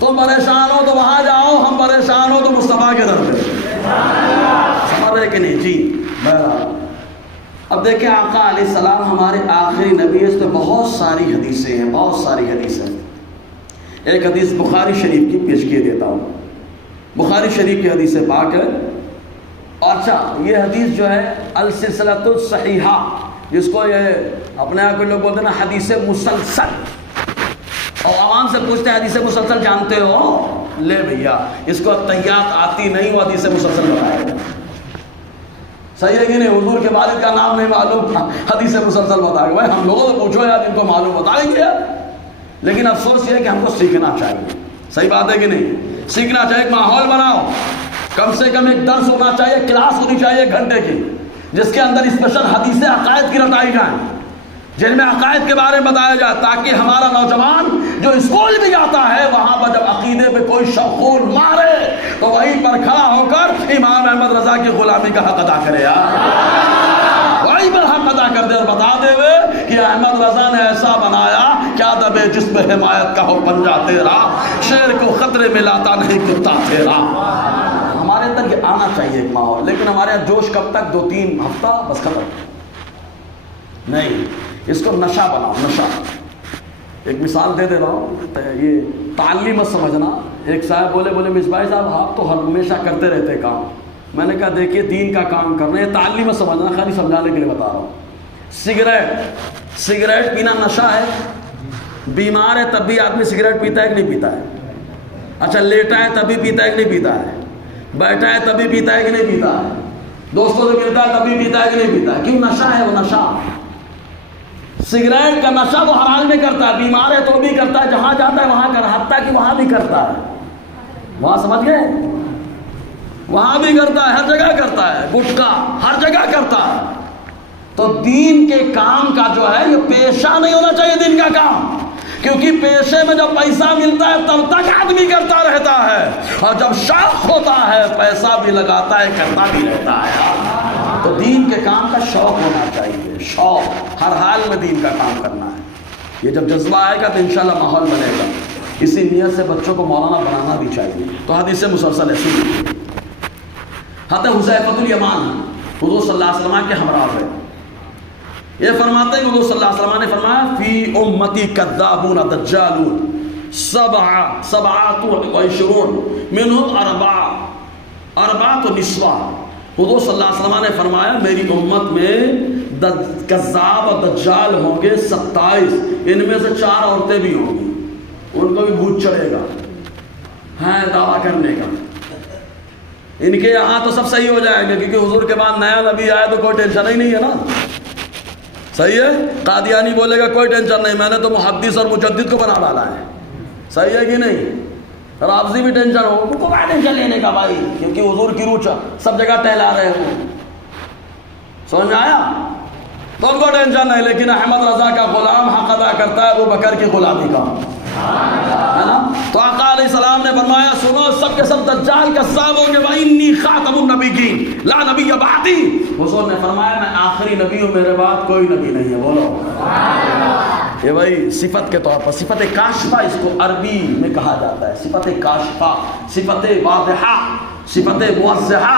تم پریشان ہو تو وہاں جاؤ، ہم پریشان ہو تو مصطفیٰ کے در پہ. سمجھ رہے کہ نہیں؟ جی بہرحال اب دیکھیں آقا علیہ السلام ہمارے آخری نبی، اس پہ بہت ساری حدیثیں ہیں، بہت ساری حدیثیں. ایک حدیث بخاری شریف کی پیش کیے دیتا ہوں. بخاری شریف کی حدیث پاک ہے. اور اچھا یہ حدیث جو ہے السلسلۃ الصحیحہ، جس کو یہ اپنے آپ کو لوگ بولتے ہیں نا حدیث مسلسل، اور عوام سے پوچھتے ہیں حدیث مسلسل جانتے ہو؟ لے بھیا، اس کو تحیات آتی نہیں، وہ حدیث مسلسل بتائے گا. صحیح ہے کہ نہیں؟ حضور کے والد کا نام نہیں معلوم، حدیث مسلسل بتائے گا. بھائی ہم لوگوں سے پوچھو یار، ان کو معلوم بتائیں گے. لیکن افسوس یہ ہے کہ ہم کو سیکھنا چاہیے. صحیح بات ہے کہ نہیں؟ سیکھنا چاہیے. ایک ماحول بناؤ، کم سے کم ایک درس ہونا چاہیے، کلاس ہونی چاہیے 1 گھنٹے کی، جس کے اندر اسپیشل حدیثیں عقائد کی رٹائی جائیں، جن میں عقائد کے بارے میں بتایا جائے، تاکہ ہمارا نوجوان جو اسکول بھی جاتا ہے وہاں پر جب عقیدے پہ کوئی شخول مارے تو وہیں پر کھڑا ہو کر امام احمد رضا کی غلامی کا حق ادا کرے. وہیں پر حق ادا کر دے اور بتا دے کہ احمد رضا نے ایسا بنایا، کیا دبے جس پہ حمایت کا ہو پنجہ تیرا، شیر کو خطرے میں لاتا نہیں کتا تیرا. ہمارے اندر یہ آنا چاہیے ایک ماحول. لیکن ہمارے یہاں جوش کب تک؟ 2-3 ہفتہ بس ختم. نہیں، اس کو نشہ بناؤ، نشہ. ایک مثال دے رہا ہوں، یہ تعلیم مت سمجھنا. ایک صاحب بولے مصباح صاحب آپ تو ہمیشہ کرتے رہتے کام. میں نے کہا دیکھیے دین کا کام کرنا ہے، تعلیم مت سمجھنا، خالی سمجھانے کے لیے بتا رہا ہوں. سگریٹ پینا نشہ ہے. بیمار ہے تب بھی آدمی سگریٹ پیتا ہے کہ نہیں پیتا ہے؟ اچھا لیٹا ہے تب بھی پیتا ہے کہ نہیں پیتا ہے؟ بیٹھا ہے تب بھی پیتا ہے کہ نہیں پیتا ہے؟ دوستوں سے ملتا ہے تب بھی پیتا ہے کہ نہیں پیتا ہے؟ کیوں؟ نشہ ہے وہ نشہ. سگریٹ کا نشہ وہ ہر حال میں کرتا ہے، بیمار ہے تو بھی کرتا ہے، جہاں جاتا ہے وہاں کر، حتیٰ کہ وہاں بھی کرتا ہے. وہاں سمجھ گئے؟ وہاں بھی کرتا ہے، ہر جگہ کرتا ہے. گٹکا ہر جگہ کرتا ہے. تو دین کے کام کا جو ہے یہ پیشہ نہیں ہونا چاہیے دین کا کام، کیونکہ پیشے میں جب پیسہ ملتا ہے تب تک آدمی کرتا رہتا ہے، اور جب شوق ہوتا ہے پیسہ بھی لگاتا ہے، کرتا بھی رہتا ہے. تو دین کے کام کا شوق ہونا چاہیے، شوق، ہر حال میں دین کا کام کرنا ہے. یہ جب جذبہ آئے گا تو انشاءاللہ ماحول بنے گا. اسی نیت سے بچوں کو مولانا بنانا بھی چاہیے۔ تو حدیث مسلسل ایسی حضرت حذیفہ الیمان حضور صلی اللہ علیہ وسلم کے ہمراہ ہے، یہ فرماتے ہیں حضور صلی اللہ علیہ وسلم نے فرمایا فی امتی کذابون دجالون سبعۃ وعشرون منهم اربعۃ نسواء۔ حضور صلی اللہ علیہ وسلم نے فرمایا میری امت میں کذاب اور دجال ہوں گے 27، ان میں سے 4 عورتیں بھی ہوں گی، ان کو بھی بھوت چڑھے گا ہے دعویٰ کرنے کا۔ ان کے یہاں تو سب صحیح ہو جائیں گے کیونکہ حضور کے بعد نیا نبی آیا تو کوئی ٹینشن ہی نہیں ہے نا، صحیح ہے۔ قادیانی بولے گا کوئی ٹینشن نہیں، میں نے تو محدث اور مجدد کو بنا ڈالا ہے، صحیح ہے کہ نہیں۔ رافضی بھی ٹینشن ہو کو کوئی ٹینشن لینے کا بھائی، کیونکہ حضور کی روح سب جگہ ٹہلا رہے ہو، سمجھ میں آیا؟ تو ان کو ٹینشن نہیں، لیکن احمد رضا کا غلام حق ادا کرتا ہے ابو بکر کی غلامی کا، ہے نا۔ تو آقا علیہ السلام نے فرمایا سنو سب کے سب دجال کذاب ہوں گے، وَإِنِّي خَاتَمُ النَّبِيِّينَ لَا نَبِيَّ بَعْدِي۔ حضور نے فرمایا میں آخری نبی ہوں، میرے بعد کوئی نبی نہیں ہے، بولو۔ یہ بھائی صفت کے طور پر صفت کاشفہ اس کو عربی میں کہا جاتا ہے، صفت کاشفہ، صفت واضحہ، صفت موضحہ،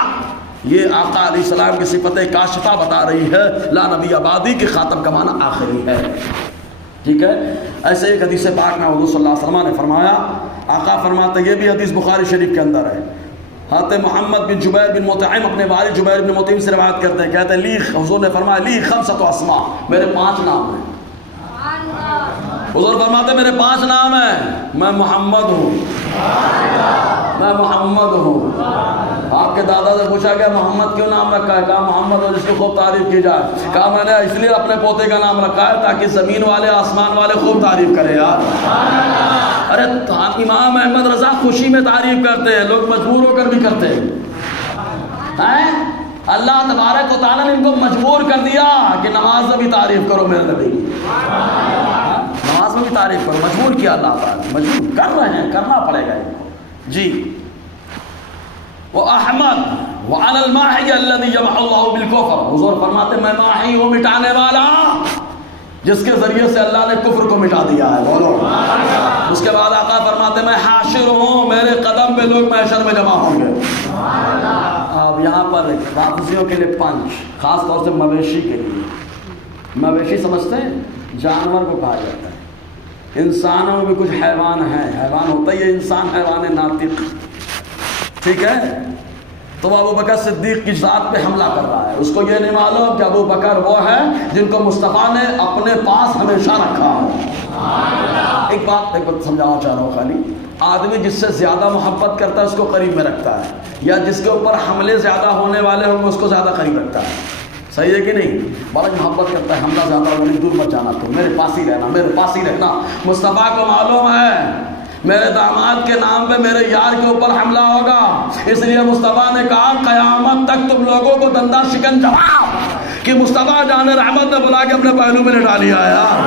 یہ آقا علیہ السلام کی صفت کاشفہ بتا رہی ہے۔ لا نبی بعدی کے خاتم کا معنی آخری ہے، ٹھیک ہے۔ ایسے ایک حدیث پاک میں حضور صلی اللہ علیہ وسلم نے فرمایا، آقا فرماتے یہ بھی حدیث بخاری شریف کے اندر ہے، حضرت محمد بن جبیر بن مطعم اپنے والد جبیر بن مطعم سے روایت کرتے ہیں، کہتے ہیں لی، حضور نے فرمایا لی 5 اسماء، میرے 5 نام ہیں۔ حضور فرماتے میرے 5 نام ہیں، میں محمد ہوں، میں محمد ہوں۔ آپ کے دادا سے پوچھا گیا محمد کیوں نام رکھا ہے؟ کہا محمد ہو جس کی خوب تعریف کی جائے۔ کہا میں نے اس لیے اپنے پوتے کا نام رکھا ہے تاکہ زمین والے آسمان والے خوب تعریف کرے یار۔ ارے امام احمد رضا خوشی میں تعریف کرتے ہیں، لوگ مجبور ہو کر بھی کرتے ہیں۔ اللہ تبارک و تعالیٰ نے ان کو مجبور کر دیا کہ نماز میں بھی تعریف کرو میرے نبی کی، نماز میں بھی تعریف کرو، مجبور کیا اللہ تعالیٰ، مجبور کر رہے ہیں، کرنا پڑے گا ان کو۔ جی وَأَحْمَدُ وَعَلَى الْمَاحِيَ الَّذِي يَمْحُو اللَّهُ بِالْكُفْرِ۔ حضور فرماتے میں ماحی ہوں، مٹانے والا، جس کے ذریعے سے اللہ نے کفر کو مٹا دیا ہے، بولو۔ اس کے بعد آقا فرماتے میں حاشر ہوں، میرے قدم پہ لوگ محشر میں جمع ہوں گے۔ اب یہاں پر رافضیوں کے لیے پنچ، خاص طور سے مویشی کے لیے۔ مویشی سمجھتے ہیں؟ جانور کو کہا جاتا ہے، انسانوں میں بھی کچھ حیوان ہیں، حیوان ہوتا ہے یہ انسان، حیوان ناطق، ٹھیک ہے۔ تو وہ ابو بکر صدیق کی ذات پہ حملہ کر رہا ہے، اس کو یہ نہیں معلوم کہ ابو بکر وہ ہے جن کو مصطفیٰ نے اپنے پاس ہمیشہ رکھا ہے۔ ایک بات سمجھانا چاہ رہا ہوں، خالی آدمی جس سے زیادہ محبت کرتا ہے اس کو قریب میں رکھتا ہے، یا جس کے اوپر حملے زیادہ ہونے والے ہوں گے اس کو زیادہ قریب رکھتا ہے، صحیح ہے کہ نہیں؟ بڑا محبت کرتا ہے، حملہ زیادہ ہوگا نہیں، دور مت جانا، تو میرے پاس ہی رہنا، میرے پاس ہی رہنا۔ مصطفیٰ کو معلوم ہے میرے داماد کے نام پہ میرے یار کے اوپر حملہ ہوگا، اس لیے مصطفیٰ نے کہا قیامت تک تم لوگوں کو دندہ شکن جواب، کہ مصطفیٰ جان رحمت نے بلا کے اپنے پہلو میں لٹا لیا یار،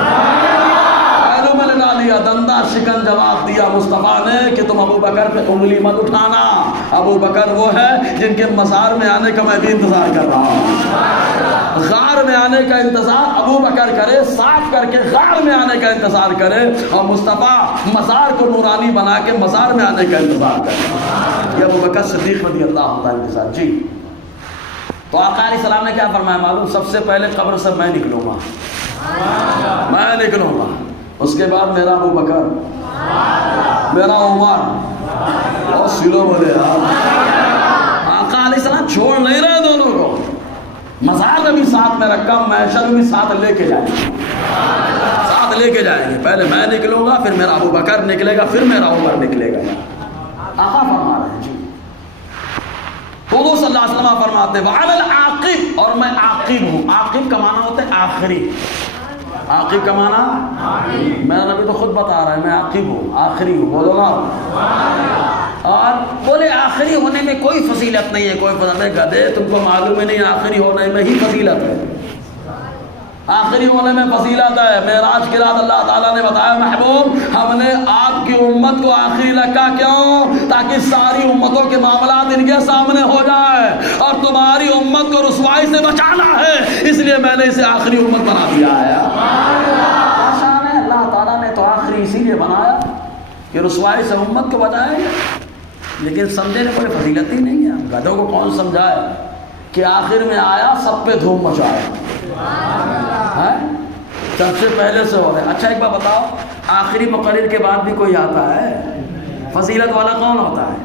پہلو میں لٹا لیا، دندہ شکن جواب دیا مصطفیٰ نے کہ تم ابو بکر پہ انگلی مت اٹھانا۔ ابو بکر وہ ہے جن کے مزار میں آنے کا میں بھی انتظار کر رہا ہوں، غار میں آنے کا انتظار ابو بکر کرے، صاف کر کے غار میں آنے کا انتظار کرے، اور مصطفیٰ مزار کو نورانی بنا کے مزار میں آنے کا انتظار کرے، یہ ابو بکر صدیق رضی اللہ عنہ کے ساتھ۔ جی تو آقا علیہ السلام نے کیا فرمایا معلوم؟ سب سے پہلے قبر سے میں نکلوں گا، میں نکلوں گا، اس کے بعد میرا ابو بکر، میرا عمر، اور سلو بولے آقا علیہ السلام چھوڑ نہیں رہے دونوں کو، مزار میں بھی ساتھ میں رکھا، محشر میں بھی ساتھ لے کے جائیں گے، ساتھ لے کے جائیں گے، پہلے میں نکلوں گا، پھر میرا ابو بکر نکلے گا، پھر میرا عمر نکلے گا۔ آقا فرما رہے ہیں جی، حضور صلی اللہ علیہ وسلم فرماتے وعلى العاقب، اور میں عاقب ہوں۔ عاقب کا معنی ہوتا ہے آخری، عاقب کا معنی میرا نبی تو خود بتا رہا ہے میں عاقب ہوں، آخری ہوں، بولو نا۔ اور بولے آخری ہونے میں کوئی فضیلت نہیں ہے، کوئی فضیلت نہیں، گدھے تم کو معلوم ہی نہیں آخری ہونے میں ہی فضیلت ہے، آخری ہونے میں فضیلت ہے۔ معراج کی رات اللہ تعالیٰ نے بتایا محبوب ہم نے آپ کی امت کو آخری رکھا، کیوں؟ تاکہ ساری امتوں کے معاملات ان کے سامنے ہو جائے، اور تمہاری امت کو رسوائی سے بچانا ہے، اس لیے میں نے اسے آخری امت بنا دیا ہے۔ اللہ تعالیٰ نے تو آخری اسی لیے بنایا کہ رسوائی سے امت کو بچایا گیا، لیکن سمجھے نے کوئی فضیلت ہی نہیں ہے. گدھوں کو کون سمجھائے کہ آخر میں آیا سب پہ دھوم مچایا، سب سے پہلے سے ہو رہے. اچھا ایک بات بتاؤ، آخری مقرر کے بعد بھی کوئی آتا ہے؟ فضیلت والا کون ہوتا ہے؟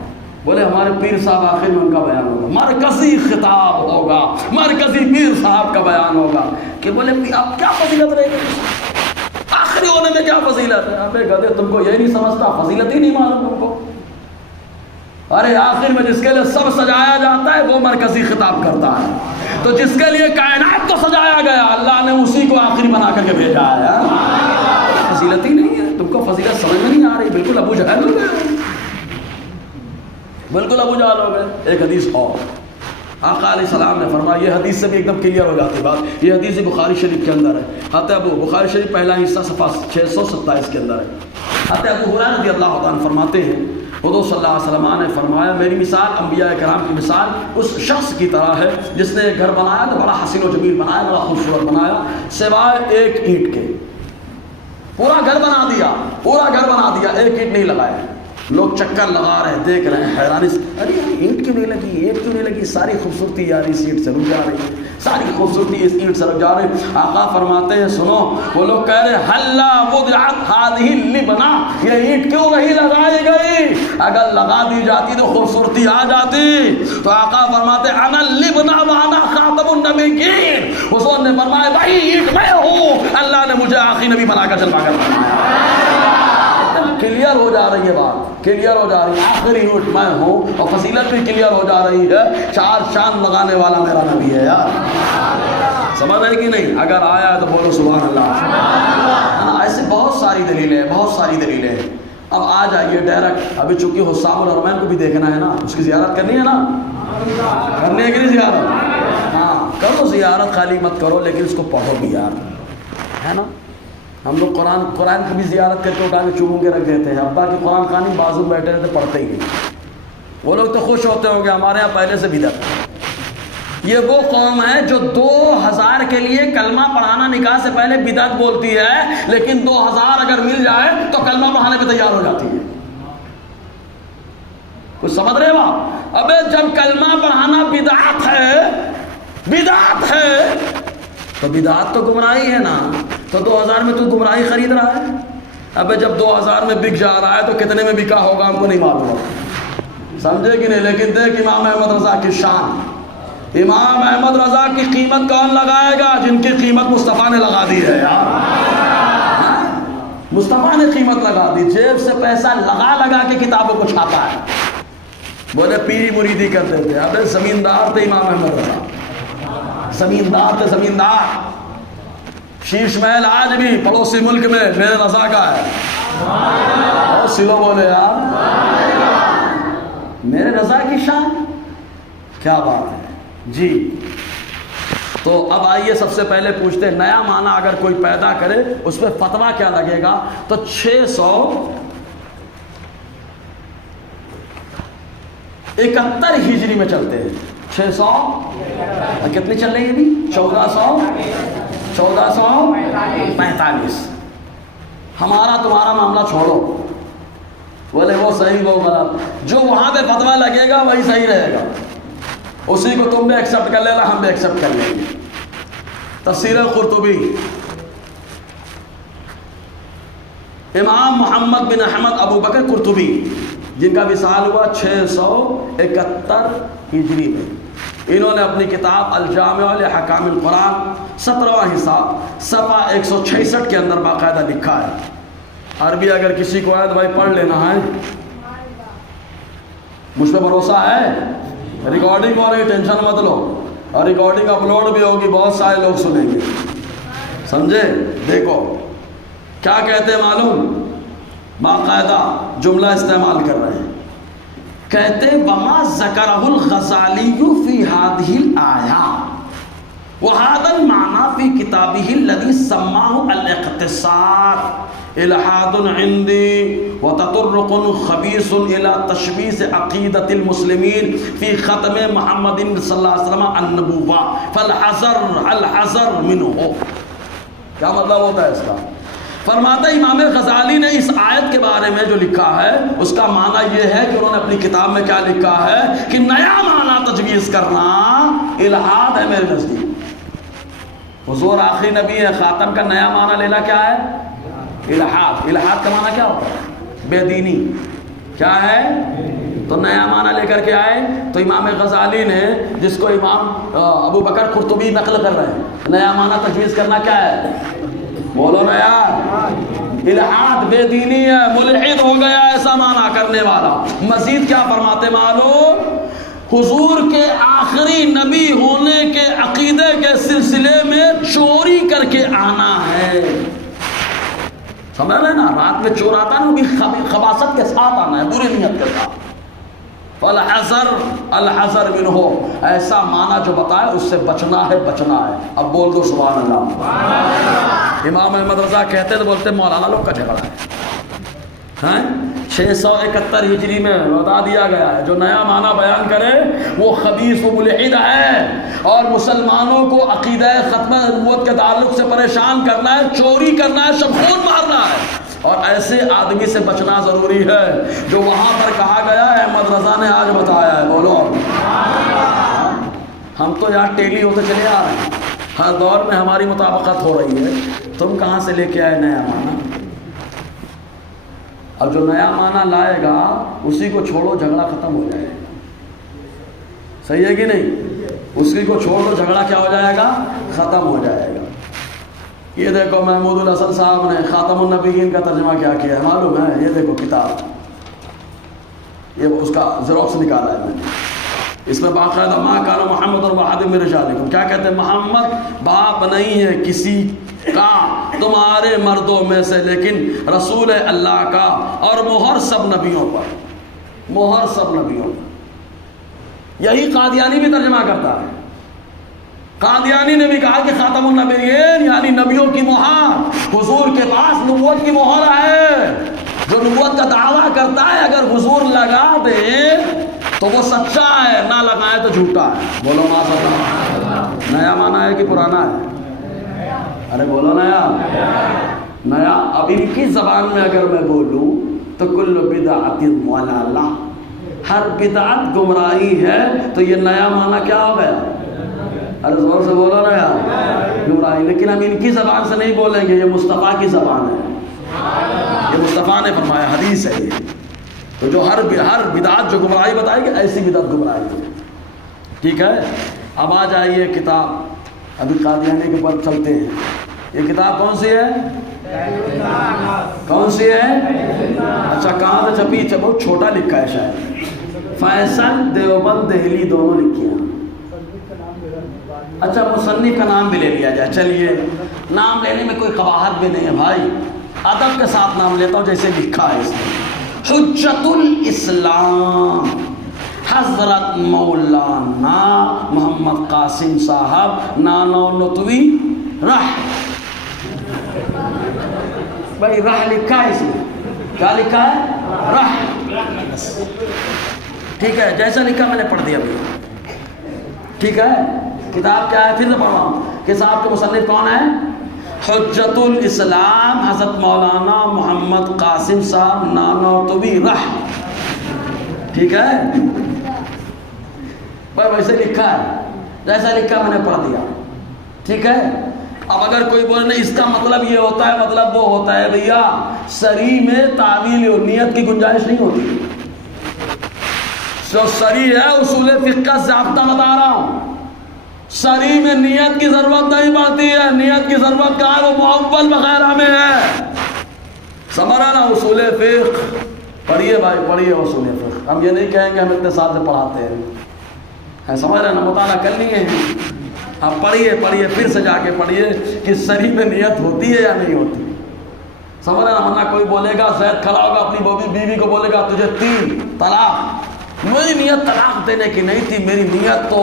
بولے ہمارے پیر صاحب آخر میں ان کا بیان ہوگا، مرکزی خطاب ہوگا، مرکزی پیر صاحب کا بیان ہوگا. کہ بولے اب کیا فضیلت رہے گی آخری ہونے میں؟ کیا فضیلت ہے؟ ابے گدھے تم کو یہ نہیں سمجھتا، فضیلت ہی نہیں معلوم تم کو. ارے آخر میں جس کے لیے سب سجایا جاتا ہے وہ مرکزی خطاب کرتا ہے، تو جس کے لیے کائنات کو سجایا گیا اللہ نے اسی کو آخری بنا کر کے بھیجا ہے. فضیلت ہی نہیں ہے. تم کو فضیلت سمجھ میں نہیں آ رہی، بالکل ابو جہل ہو گئے، بالکل ابو جہل ہو گئے. ایک حدیث اور آقا علیہ السلام نے فرمایا، یہ حدیث سے بھی ایک دم کلیئر ہو جاتی بات. یہ حدیث بخاری شریف کے اندر ہے. حضرت ابو بخاری شریف پہلا حصہ صفحہ 627 کے اندر ہے. حضرت ابو ہریرہ رضی اللہ عنہ فرماتے ہیں حضور صلی اللہ علیہ وسلم نے فرمایا میری مثال انبیاء کرام کی مثال اس شخص کی طرح ہے جس نے ایک گھر بنایا تو بڑا حسین و جمیل بنایا، بڑا خوبصورت بنایا، سوائے ایک اینٹ کے. پورا گھر بنا دیا، پورا گھر بنا دیا، ایک اینٹ نہیں لگایا. لوگ چکر لگا رہے ہیں، دیکھ رہے ہیں حیرانی سے، ارے اینٹ کیوں نہیں لگی، ایک کیوں نہیں لگی، ساری خوبصورتی یار اس اینٹ سے رک جا رہی ہے، ساری خوبصورتی اس اینٹ سے رک جا رہی ہے. آقا فرماتے ہیں سنو، وہ لوگ کہہ رہے حلا وضعت هذه اللبنہ، یہ اینٹ کیوں نہیں لگائی گئی، اگر لگا دی جاتی تو خوبصورتی آ جاتی. تو آقا فرماتے انا اللبنہ وانا خاتم النبیین، حضور نے فرمایا بھائی اینٹ میں ہوں، اللہ نے مجھے آخری نبی بنا کر جلوہ کر بنایا. کلیئر ہو جا رہی ہے بات، کلیئر ہو جا رہی ہے، آخری اینٹ میں ہوں، اور فضیلت بھی کلیئر ہو جا رہی ہے. چار چاند لگانے والا میرا نبی ہے یار. سمجھ ہے کہ نہیں؟ اگر آیا ہے تو بولو سبحان اللہ. ایسے بہت ساری دلیلیں ہیں، بہت ساری دلیلیں ہیں. اب آ جائیے ڈائریکٹ، ابھی چونکہ حسام الحرمین کو بھی دیکھنا ہے نا، اس کی زیارت کرنی ہے نا، کرنی ہے کہ نہیں زیارت؟ ہاں کرو زیارت، خالی مت کرو لیکن اس کو پڑھو بھی یار، ہے نا. ہم لوگ قرآن کی بھی زیارت کر کے اٹھا کے چوموں کے رکھ دیتے ہیں. ابا کی قرآن خوانی بازو بیٹھے رہتے پڑھتے ہی نہیں. وہ لوگ تو خوش ہوتے ہوں گے، ہمارے یہاں پہلے سے بدعت. یہ وہ قوم ہے جو 2000 کے لیے کلمہ پڑھانا نکاح سے پہلے بدعت بولتی ہے، لیکن 2000 اگر مل جائے تو کلمہ پڑھانے پہ تیار ہو جاتی ہے. کچھ سمجھ رہے ہو؟ ابے جب کلمہ پڑھانا بدعت ہے تو بدعت تو گمراہی ہے نا، تو 2000 میں تو گمراہی خرید رہا ہے. ابے جب 2000 میں بک جا رہا ہے تو کتنے میں بکا ہوگا ہم کو نہیں معلوم، سمجھے کہ نہیں. لیکن دیکھ امام احمد رضا کی شان، امام احمد رضا کی قیمت کون لگائے گا؟ جن کی قیمت مصطفیٰ نے لگا دی ہے یار. مصطفیٰ نے قیمت لگا دی، جیب سے پیسہ لگا کے کتابوں کو چھاپا ہے. بولے پیری مریدی کرتے تھے، ابے زمیندار تھے امام احمد رضا، زمیندار تھے، زمیندار. شیش محل آج بھی پڑوسی ملک میں میرے رضا کا ہے. اور سلو بولے یار، میرے رضا کی شان کیا بات ہے جی. تو اب آئیے سب سے پہلے پوچھتے ہیں نیا معنی اگر کوئی پیدا کرے اس پہ فتویٰ کیا لگے گا. تو 671 ہجری میں چلتے ہیں. 600 کتنی چل رہی ہے ابھی؟ 1445. ہمارا تمہارا معاملہ چھوڑو، بولے وہ صحیح وہ غلط، جو وہاں پہ فتویٰ لگے گا وہی صحیح رہے گا، اسی کو تم بھی ایکسپٹ کر لینا، ہم بھی ایکسپٹ کر لیں گے. تفسیر قرطبی، امام محمد بن احمد ابو بکر قرطبی جن کا وصال ہوا 671 ہجری میں، انہوں نے اپنی کتاب الجامع لحکام القرآن 17واں حصہ صفحہ 166 کے اندر باقاعدہ لکھا ہے. عربی اگر کسی کو آئے تو بھائی پڑھ لینا ہے، مجھ پہ بھروسہ ہے. ریکارڈنگ ہو رہی، ٹینشن مت لو، اور ریکارڈنگ اپلوڈ بھی ہوگی، بہت سارے لوگ سنیں گے، سمجھے. دیکھو کیا کہتے ہیں معلوم، باقاعدہ جملہ استعمال کر رہے ہیں. کہتے وما ذکرہ الغزالی فی هذه الآیہ وهذا المعنى في كتابه الذي سماه الاقتصار الحاد عندي وتطرق خبيث الى تشبيس عقيدة المسلمين في ختم محمد صلی اللہ علیہ وسلم النبوة فالحذر الحذر منه. کیا مطلب ہوتا ہے اس کا؟ فرماتا امام غزالی نے اس آیت کے بارے میں جو لکھا ہے اس کا معنی یہ ہے کہ انہوں نے اپنی کتاب میں کیا لکھا ہے کہ نیا معنی تجویز کرنا الہاد ہے میرے نزدیک۔ حضور آخری نبی ہے، خاتم کا نیا معنی لینا کیا ہے؟ الہاد۔ الہاد کا معنی کیا ہوتا ہے؟ بے دینی۔ کیا ہے؟ تو نیا معنی لے کر کے آئے۔ تو امام غزالی نے، جس کو امام ابو بکر قرطبی نقل کر رہے ہیں، نیا معنی تجویز کرنا کیا ہے؟ بولو نا یار، الہاد بے دینی ہے، ملحد ہو گیا ایسا معنی کرنے والا۔ مزید کیا فرماتے معلوم؟ حضور کے آخری نبی ہونے کے عقیدے کے سلسلے میں چوری کر کے آنا ہے۔ سمجھ رہے نا؟ رات میں چور آتا ہے، وہ بھی خباثت کے ساتھ آنا ہے، بری نیت کے ساتھ۔ فالحذر الحذر منہ، ایسا معنی جو بتایا اس سے بچنا ہے، بچنا ہے۔ اب بول دو سبحان اللہ۔ امام احمد رضا کہتے تو بولتے مولانا لوگ کا جھگڑا ہے۔ 671 ہجری میں بتا دیا گیا ہے جو نیا معنی بیان کرے وہ خبیث و ملحد ہے، اور مسلمانوں کو عقیدہ ختم نبوت کے تعلق سے پریشان کرنا ہے، چوری کرنا ہے، شبخون مارنا ہے، اور ایسے آدمی سے بچنا ضروری ہے جو وہاں پر کہا گیا ہے احمد رضا نے آج بتایا ہے۔ بولو، ہم تو یار ٹیلی ہوتے چلے آ رہے ہیں، ہر دور میں ہماری مطابقت ہو رہی ہے، تم کہاں سے لے کے آئے نیا معنی؟ اب جو نیا معنی لائے گا اسی کو چھوڑو، جھگڑا ختم ہو جائے گا۔ صحیح ہے کہ نہیں؟ اسی کو چھوڑ دو، جھگڑا کیا ہو جائے گا؟ ختم ہو جائے گا۔ یہ دیکھو محمود الحسن صاحب نے خاتم النبیین کا ترجمہ کیا کیا ہے معلوم ہے؟ یہ دیکھو کتاب، یہ اس کا زیروکس نکالا ہے میں نے، اس میں باقاعدہ ما کان محمد وأحد من رجالکم، کیا کہتے ہیں؟ محمد باپ نہیں ہے کسی کا تمہارے مردوں میں سے، لیکن رسول اللہ کا، اور مہر سب نبیوں پر، مہر سب نبیوں پر۔ یہی قادیانی بھی ترجمہ کرتا ہے۔ قادیانی نے بھی کہا کہ خاتم النبیین یعنی نبیوں کی مہر، حضور کے پاس نبوت کی مہر ہے، جو نبوت کا دعویٰ کرتا ہے اگر حضور لگا دے تو وہ سچا ہے، نہ لگائے تو جھوٹا ہے۔ بولو ماشاءاللہ۔ نیا معنی ہے کہ پرانا ہے؟ ارے بولو نیا، نیا۔ اب ان کی زبان میں اگر میں بولوں تو کل بدعت ضلالہ، ہر بدعت گمراہی ہے، تو یہ نیا معنی کیا ہو گیا؟ ارے زور سے بولو نا یار، گمراہی۔ لیکن ہم ان کی زبان سے نہیں بولیں گے، یہ مصطفیٰ کی زبان ہے، یہ مصطفیٰ نے فرمایا، حدیث ہے یہ۔ تو جو ہر بدعت جو گمراہی بتائے گی، ایسی بدعت گمراہی ہے۔ ٹھیک ہے، اب آ جائیے کتاب، ابھی قادیانی کے پر چلتے ہیں۔ یہ کتاب کون سی ہے؟ کون سی ہے؟ اچھا، کہاں سے چھپی؟ بہت چھوٹا لکھا ہے شاید، فیصل دیوبند دہلی دونوں لکھی ہیں۔ اچھا، مصنف کا نام بھی لے لیا جائے، چلیے، نام لینے میں کوئی قباحت بھی نہیں ہے بھائی، ادب کے ساتھ نام لیتا ہوں جیسے لکھا ہے اس میں۔ حجت الاسلام حضرت مولانا محمد قاسم صاحب نانوتوی رح، بھائی رح لکھا ہے اس میں، کیا لکھا ہے؟ رح۔ ٹھیک ہے، جیسا لکھا میں نے پڑھ دیا بھائی، ٹھیک ہے۔ کتاب کیا ہے؟ پھر سے پڑھ رہا ہوں، کتاب کے مصنف کون ہے؟ حجت الاسلام حضرت مولانا محمد قاسم صاحب نانوتوی رح، ٹھیک ہے بھائی، ویسے لکھا ہے، جیسا لکھا میں نے پڑھ دیا، ٹھیک ہے۔ اب اگر کوئی بولے نہیں اس کا مطلب یہ ہوتا ہے، مطلب وہ ہوتا ہے، بھیا صریح میں تعویل اور نیت کی گنجائش نہیں ہوتی، جو صریح ہے اصول فقہ کا ضابطہ بتا رہا ہوں، صریح میں نیت کی ضرورت نہیں پڑتی ہے، نیت کی ضرورت کہاں ہے؟ وہ معول وغیرہ میں ہے، سمجھ رہا نا؟ اصول فقہ پڑھیے بھائی، پڑھیے اصول فقہ، ہم یہ نہیں کہیں گے ہم اقتصاد سے پڑھاتے ہیں، سمجھ رہے نا؟ مطالعہ کر لیے ہیں آپ، پڑھیے پھر سے جا کے پڑھیے کہ صریح میں نیت ہوتی ہے یا نہیں ہوتی، سمجھ رہے نا؟ ورنہ کوئی بولے گا، زید کھڑا ہوگا اپنی بیوی کو بولے گا تجھے 3 طلاق، میری نیت طلاق دینے کی نہیں تھی، میری نیت تو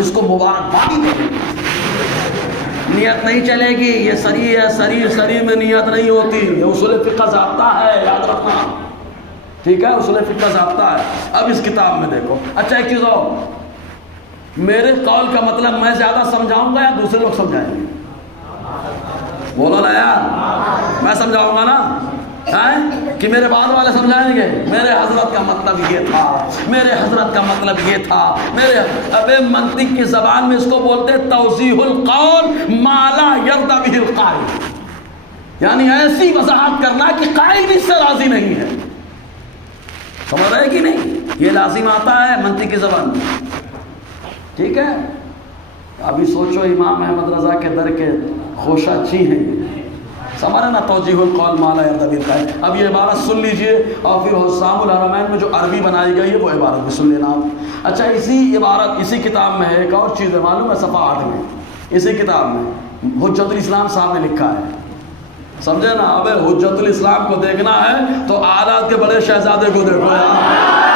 اس کو مبارکبادی دینے کی، نیت نہیں چلے گی، یہ صریح ہے، صریح میں نیت نہیں ہوتی، یہ اصول فقہ ضابطہ ہے، یاد رکھنا، ٹھیک ہے؟ اصول فقہ ضابطہ ہے۔ اب اس کتاب میں دیکھو، اچھا ایک چیز اور، میرے قول کا مطلب میں زیادہ سمجھاؤں گا یا دوسرے لوگ سمجھائیں گے؟ بولو نا یار، میں سمجھاؤں گا نا کہ میرے بعد والے سمجھائیں گے میرے حضرت کا مطلب یہ تھا، میرے حضرت کا مطلب یہ تھا، میرے ابے منطق کی زبان میں اس کو بولتے توضیح القول ما لا یرضی بہ القائل، یعنی ایسی وضاحت کرنا کہ قائل بھی اس سے راضی نہیں ہے. سمجھ رہے کہ نہیں؟ یہ لازم آتا ہے منطق کی زبان میں. ٹھیک ہے، ابھی سوچو امام احمد رضا کے در کے خوشہ چی ہیں، سمجھا نا، توجیہ القول ما لا یرضی بہ القائل. اب یہ عبارت سن لیجئے اور پھر حسام الحرمین میں جو عربی بنائی گئی ہے وہ عبارت بھی سن لینا. اچھا، اسی عبارت اسی کتاب میں ہے ایک اور چیز ہے، معلوم ہے؟ صفحہ 8 میں اسی کتاب میں حجت الاسلام صاحب نے لکھا ہے، سمجھے نا. اب حجت الاسلام کو دیکھنا ہے تو آلات کے بڑے شہزادے کو دیکھو یار.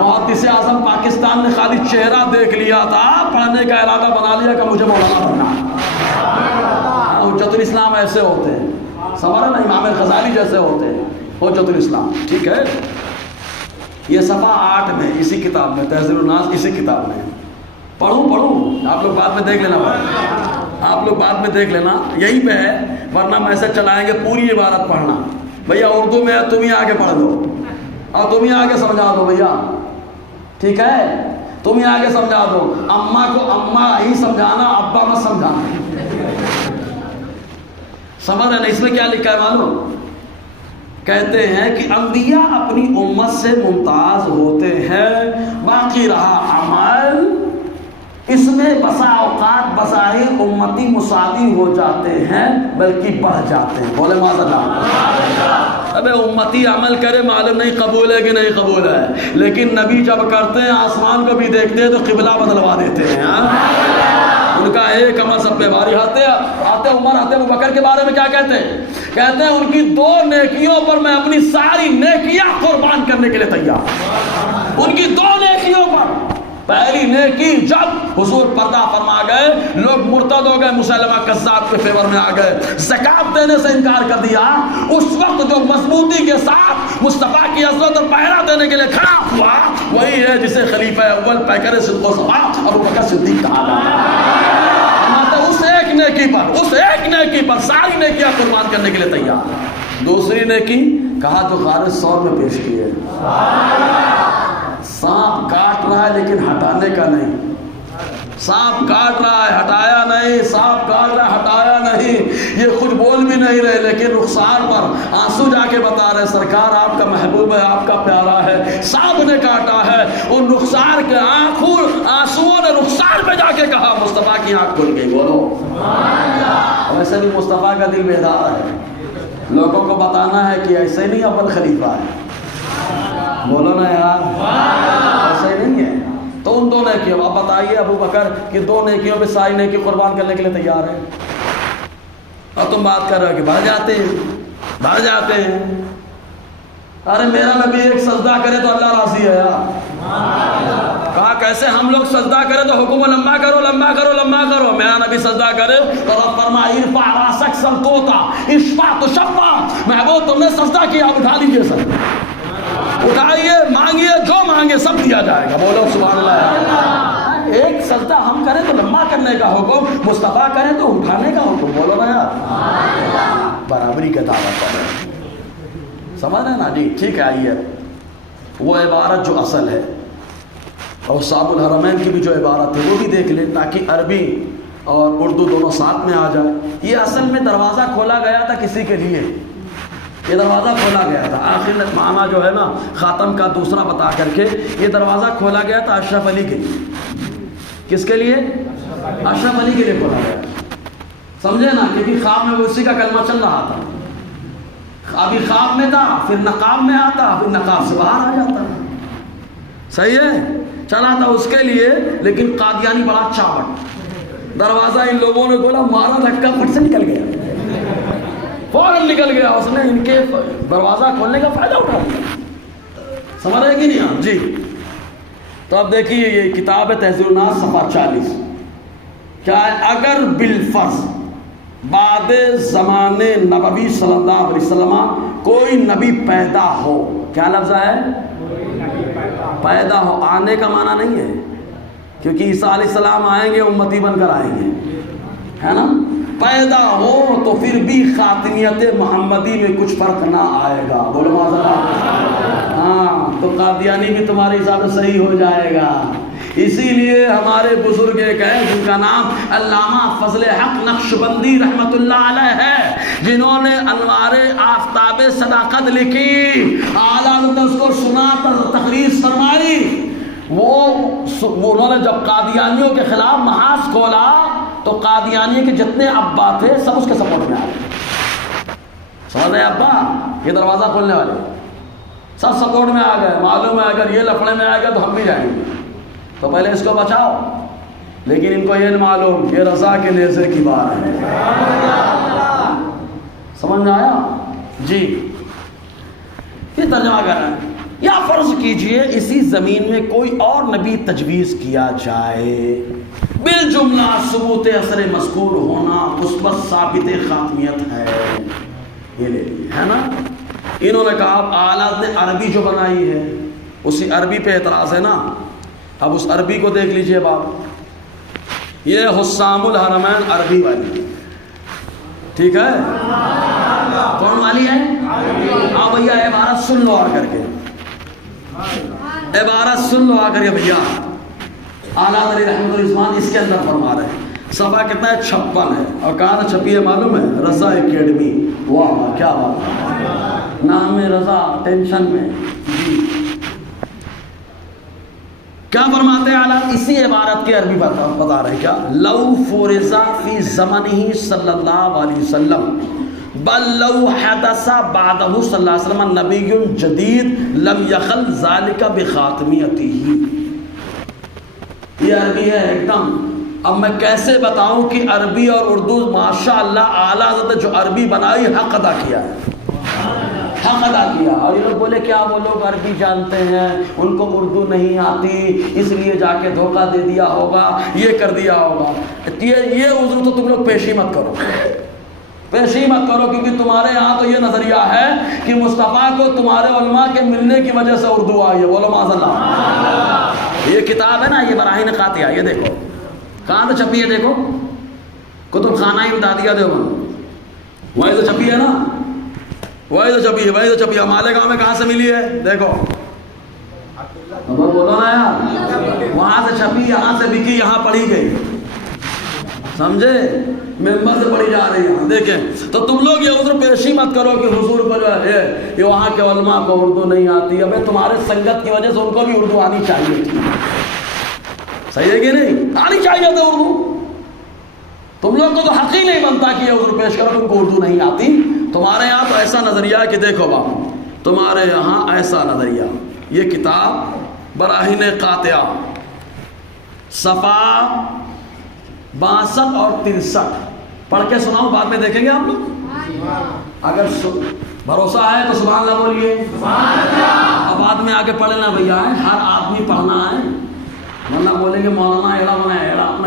محدث اعظم پاکستان نے خالی چہرہ دیکھ لیا تھا، پڑھنے کا ارادہ بنا لیا کہ مجھے مولانا بننا. حجت الاسلام ایسے ہوتے ہیں، سمجھا نا، امام غزالی جیسے ہوتے ہیں حجت الاسلام. ٹھیک ہے، یہ صفحہ 8 میں اسی کتاب میں، تہذیب الناس اسی کتاب میں. پڑھوں آپ لوگ بعد میں دیکھ لینا، آپ لوگ بعد میں دیکھ لینا، یہیں پہ ہے، ورنہ میسج چلائیں گے پوری عبارت پڑھنا. بھیا اردو میں تم ہی آگے پڑھ دو اور تم ہی آگے سمجھا دو بھیا، ٹھیک ہے؟ تم ہی آگے سمجھا دو. اماں کو اماں ہی سمجھانا، ابا مت سمجھانا. سمجھ رہے نا؟ اس میں کیا لکھا ہے معلوم؟ کہتے ہیں کہ انبیاء اپنی امت سے ممتاز ہوتے ہیں، باقی رہا عمل، اس میں بسا اوقات بظاہر امتی مساوی ہو جاتے ہیں بلکہ بڑھ جاتے ہیں. بولے معاذ اللہ. ابے امتی عمل کرے، معلوم نہیں قبول ہے کہ نہیں قبول ہے، لیکن نبی جب کرتے ہیں آسمان کو بھی دیکھتے ہیں تو قبلہ بدلوا دیتے ہیں. ان کا ایک عمل سب پہ بھاری. آتے عمر آتے ابوبکر کے بارے میں کیا کہتے ہیں؟ کہتے ہیں ان کی 2 نیکیوں پر میں اپنی ساری نیکیاں قربان کرنے کے لیے تیار. ان کی 2 نیکیوں پر. پہلی نیکی، جب حضور پردہ فرما گئے، لوگ مرتد ہو گئے، مسلمہ کذاب کے فیور میں آ گئے، زکات دینے سے انکار کر دیا، اس وقت جو مضبوطی کے ساتھ مصطفیٰ کی عزت اور پہرا دینے کے لیے کھڑا ہوا، وہی ہے جسے خلیفہ اول پیکر صدق و صفا ابوبکر صدیق کہا جاتا ہے. اس ایک نیکی پر ساری نیکیاں قربان کرنے کے لیے تیار. دوسری نیکی کہا جو غار ثور میں پیش کی ہے، سانپ کاٹ رہا ہے لیکن ہٹانے کا نہیں. سانپ کاٹ رہا ہے، ہٹایا نہیں، سانپ کاٹ رہا ہے، ہٹایا نہیں. یہ خود بول بھی نہیں رہے لیکن رخسار پر آنسو جا کے بتا رہے سرکار آپ کا محبوب ہے، آپ کا پیارا ہے، سانپ نے کاٹا ہے. ان رخسار کے آنسوؤں نے رخسار پہ جا کے کہا مصطفیٰ کی آنکھ کھل گئی. بولو ویسے بھی مصطفیٰ کا دل بیدار ہے، لوگوں کو بتانا ہے کہ ایسے نہیں اول خلیفہ ہے. بولو نا یار، ایسے نہیں ہے. تو ان 2 نیکیوں، اب بتائیے ابو بکر کہ 2 نیکیوں پہ ساری نیکی قربان کرنے کے لیے تیار ہے، اور تم بات کر رہے ہو کہ بڑھ جاتے ہیں. ارے میرا نبی ایک سجدہ کرے تو اللہ راضی ہے یار. کہا کیسے؟ ہم لوگ سجدہ کرے تو حکم لمبا کرو. میرا نبی سجدہ کرے تو رب فرمائے ارفع راسک سلطوتا اشفع تشفع. محبوب تم نے سجدہ کیا، اٹھا لیجیے سر، اٹھائیے، مانگیے، جو مانگے سب دیا جائے گا. بولو سبحان اللہ. ایک سجدہ ہم کریں تو لمبا کرنے کا حکم، مصطفیٰ کریں تو اٹھانے کا حکم. بولو نا یار، برابری کا دعویٰ کر رہے ہیں. سمجھ رہے نا جی؟ ٹھیک ہے، آئیے وہ عبارت جو اصل ہے اور صاحب الحرمین کی بھی جو عبارت ہے وہ بھی دیکھ لیں تاکہ عربی اور اردو دونوں ساتھ میں آ جائے. یہ اصل میں دروازہ کھولا گیا تھا کسی کے لیے، یہ دروازہ کھولا گیا تھا. آخر معنی جو ہے نا خاتم کا دوسرا بتا کر کے یہ دروازہ کھولا گیا تھا اشرف علی کے لیے. کس کے لیے؟ اشرف علی کے لیے کھولا گیا. سمجھے نا؟ کیونکہ خواب میں وہ اسی کا کلمہ چل رہا تھا. ابھی خواب میں تھا، پھر نقاب میں آتا، پھر نقاب سے باہر آ جاتا. صحیح ہے، چلا تھا اس کے لیے. لیکن قادیانی بڑا چاوٹ، دروازہ ان لوگوں نے کھولا، مارا دھکا، پھٹ سے نکل گیا، فوراً نکل گیا. اس نے ان کے دروازہ کھولنے کا فائدہ اٹھا لیا. سمجھ رہے کہ نہیں آپ جی؟ تو اب دیکھیے یہ کتاب ہے تہذیب الناس صفحہ 40. کیا ہے؟ اگر بالفرض بعد زمان نبوی صلی اللہ علیہ وسلم کوئی نبی پیدا ہو، کیا لفظ ہے؟ پیدا ہو. آنے کا معنی نہیں ہے، کیونکہ عیسیٰ علیہ السلام آئیں گے امتی بن کر آئیں گے، ہے نا؟ پیدا ہو تو پھر بھی خاتمیت محمدی میں کچھ فرق نہ آئے گا. بولو معذرت. ہاں تو قادیانی بھی تمہارے حساب سے صحیح ہو جائے گا. اسی لیے ہمارے بزرگ ایک ہیں جن کا نام علامہ فضل حق نقشبندی رحمت اللہ علیہ ہے، جنہوں نے انوار آفتاب صداقت لکھی، اعلیٰ نے اس کو سنا، تقریر فرمائی. انہوں نے جب قادیانیوں کے خلاف محاذ کھولا تو قادیانی کے جتنے ابا تھے سب اس کے سپورٹ میں آ گئے. سمجھ رہے ابا یہ دروازہ کھولنے والے سب سپورٹ میں آ گئے. معلوم ہے اگر یہ لفڑے میں آئے گا تو ہم بھی جائیں گے، تو پہلے اس کو بچاؤ. لیکن ان کو یہ نہیں معلوم یہ رضا کے نیزے کی بات ہے. سمجھ میں آیا جی؟ یہ ترجمہ کر رہے ہیں. یا فرض کیجئے اسی زمین میں کوئی اور نبی تجویز کیا جائے، بالجملہ ثبوت اثر مذکور ہونا اس پر ثابت خاتمیت ہے. یہ لے لیے ہے نا. انہوں نے کہا اب اعلیٰ نے عربی جو بنائی ہے اسی عربی پہ اعتراض ہے نا. اب اس عربی کو دیکھ لیجئے باپ. یہ حسام الحرمین عربی والی ٹھیک ہے. کون والی ہے؟ ہاں بھیا عبارت سن لو آ کر کے، عبارت سن لو آ کر کے بھیا. اعلیٰ علی رحمۃ الرحمان اس کے اندر فرما رہے ہیں. صفحہ کتنا ہے؟ 56 ہے. اور کہاں سے چھپی ہے معلوم ہے؟ رضا اکیڈمی. واہ کیا بات ہے، نام میں رضا ٹینشن میں. کیا فرماتے ہیں اعلیٰ؟ اسی عبارت کے عربی بتا رہے ہیں. کیا؟ لو فرض فی زمانہ صلی اللہ علیہ وسلم بل لو حدث بعدہ صلی اللہ علیہ وسلم نبی جدید لم یخل ذالک بخاتمیتہ. یہ عربی ہے ایک دم. اب میں کیسے بتاؤں کہ عربی اور اردو ماشاء اللہ اعلیٰ حضرت جو عربی بنائی حق ادا کیا ہے، حق ادا کیا. اور یہ لوگ بولے کیا وہ لوگ عربی جانتے ہیں ان کو اردو نہیں آتی اس لیے جا کے دھوکہ دے دیا ہوگا، یہ کر دیا ہوگا. یہ عذر تو تم لوگ پیش ہی مت کرو، پیش ہی مت کرو، کیونکہ تمہارے یہاں تو یہ نظریہ ہے کہ مصطفیٰ کو تمہارے علماء کے ملنے کی وجہ سے اردو آئی ہے. بولو معاذ اللہ. یہ کتاب ہے نا یہ براہین قاطعہ، یہ دیکھو کہاں تو چھپی ہے. دیکھو کتب خانہ امدادیہ دیوبند وہیں تو چھپی ہے نا، وہی تو چھپی ہے، وہی تو چھپی ہے. مالیگاؤں میں کہاں سے ملی ہے؟ دیکھو بولو نا یار. وہاں سے چھپی، یہاں سے بکی، یہاں پڑھی گئی. سمجھے؟ ممبر سے پڑھی جا رہی ہے. دیکھیں تو تم لوگ یہ عذر پیش ہی مت کرو کہ حضور کو جو ہے یہ وہاں کے علماء کو اردو نہیں آتی. ابھی تمہارے سنگت کی وجہ سے ان کو بھی اردو آنی چاہیے تھی. صحیح ہے کہ نہیں؟ آنی چاہیے تھا اردو. تم لوگ کو تو حق ہی نہیں بنتا کہ یہ عذر پیش کرو تم کو اردو نہیں آتی. تمہارے یہاں تو ایسا نظریہ ہے کہ دیکھو باپ تمہارے یہاں ایسا نظریہ. یہ کتاب براہین قاطعہ صفحہ 62 اور 63 پڑھ کے سناؤں، بعد میں دیکھیں گے آپ لوگ. اگر بھروسہ ہے تو سبحان اللہ بولیے. اب بعد میں آگے پڑھنا بھیا ہے، ہر آدمی پڑھنا ہے، ورنہ بولیں گے مولانا ایڑا بنایا.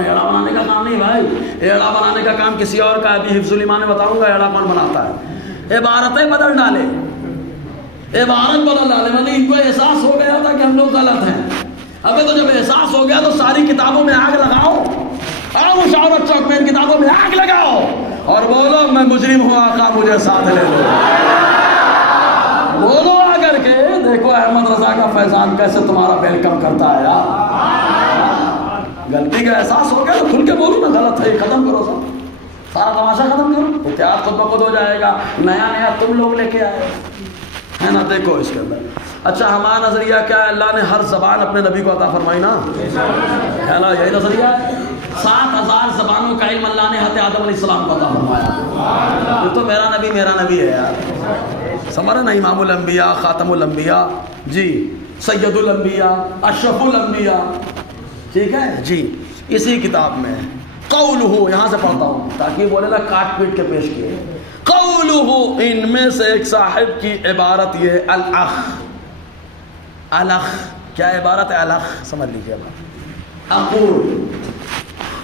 ایڑا بنانے کا کام نہیں بھائی، ایڑا بنانے کا کام کسی اور کا. ابھی حفظ الایمان میں بتاؤں گا ایڑا کون بناتا ہے. عبارتیں بدل ڈالے، عبارت بدل ڈالے. مطلب ان کو احساس ہو گیا تھا کہ ہم لوگ غلط ہیں. ابھی تو جب احساس ہو گیا تو ساری کتابوں میں آگ لگاؤ، مشاورت چوک میں ان کتابوں میں آگ لگاؤ اور بولو میں مجرم ہوں آقا مجھے ساتھ لے لو. بولو آ کر کے دیکھو احمد رضا کا فیضان کیسے تمہارا ویلکم کرتا ہے. یار غلطی کا احساس ہو گیا تو کھل کے بولو نا غلط ہے، ختم کرو سب، سارا تماشا ختم کرو. احتیاط خود بخود ہو جائے گا. نیا نیا تم لوگ لے کے آئے ہے نا. دیکھو اس کے اندر اچھا ہمارا نظریہ کیا ہے؟ اللہ نے ہر زبان اپنے نبی کو عطا فرمائی نا، ہے نا. یہی نظریہ ہے. 7000 زبانوں کا علم اللہ نے حضرت آدم علیہ السلام کو عطا فرمایا. یہ تو میرا نبی ہے یار. سمجھ نا، امام الانبیاء، خاتم الانبیاء، جی سید الانبیاء، اشرف الانبیاء. ٹھیک ہے جی. اسی کتاب میں قولہ، یہاں سے پڑھتا ہوں تاکہ بولے نا کاٹ پیٹ کے پیش کیے. قولہ، ان میں سے ایک صاحب کی عبارت یہ الاخ. الاخ کیا عبارت ہے؟ الاخ سمجھ لیجیے. اقول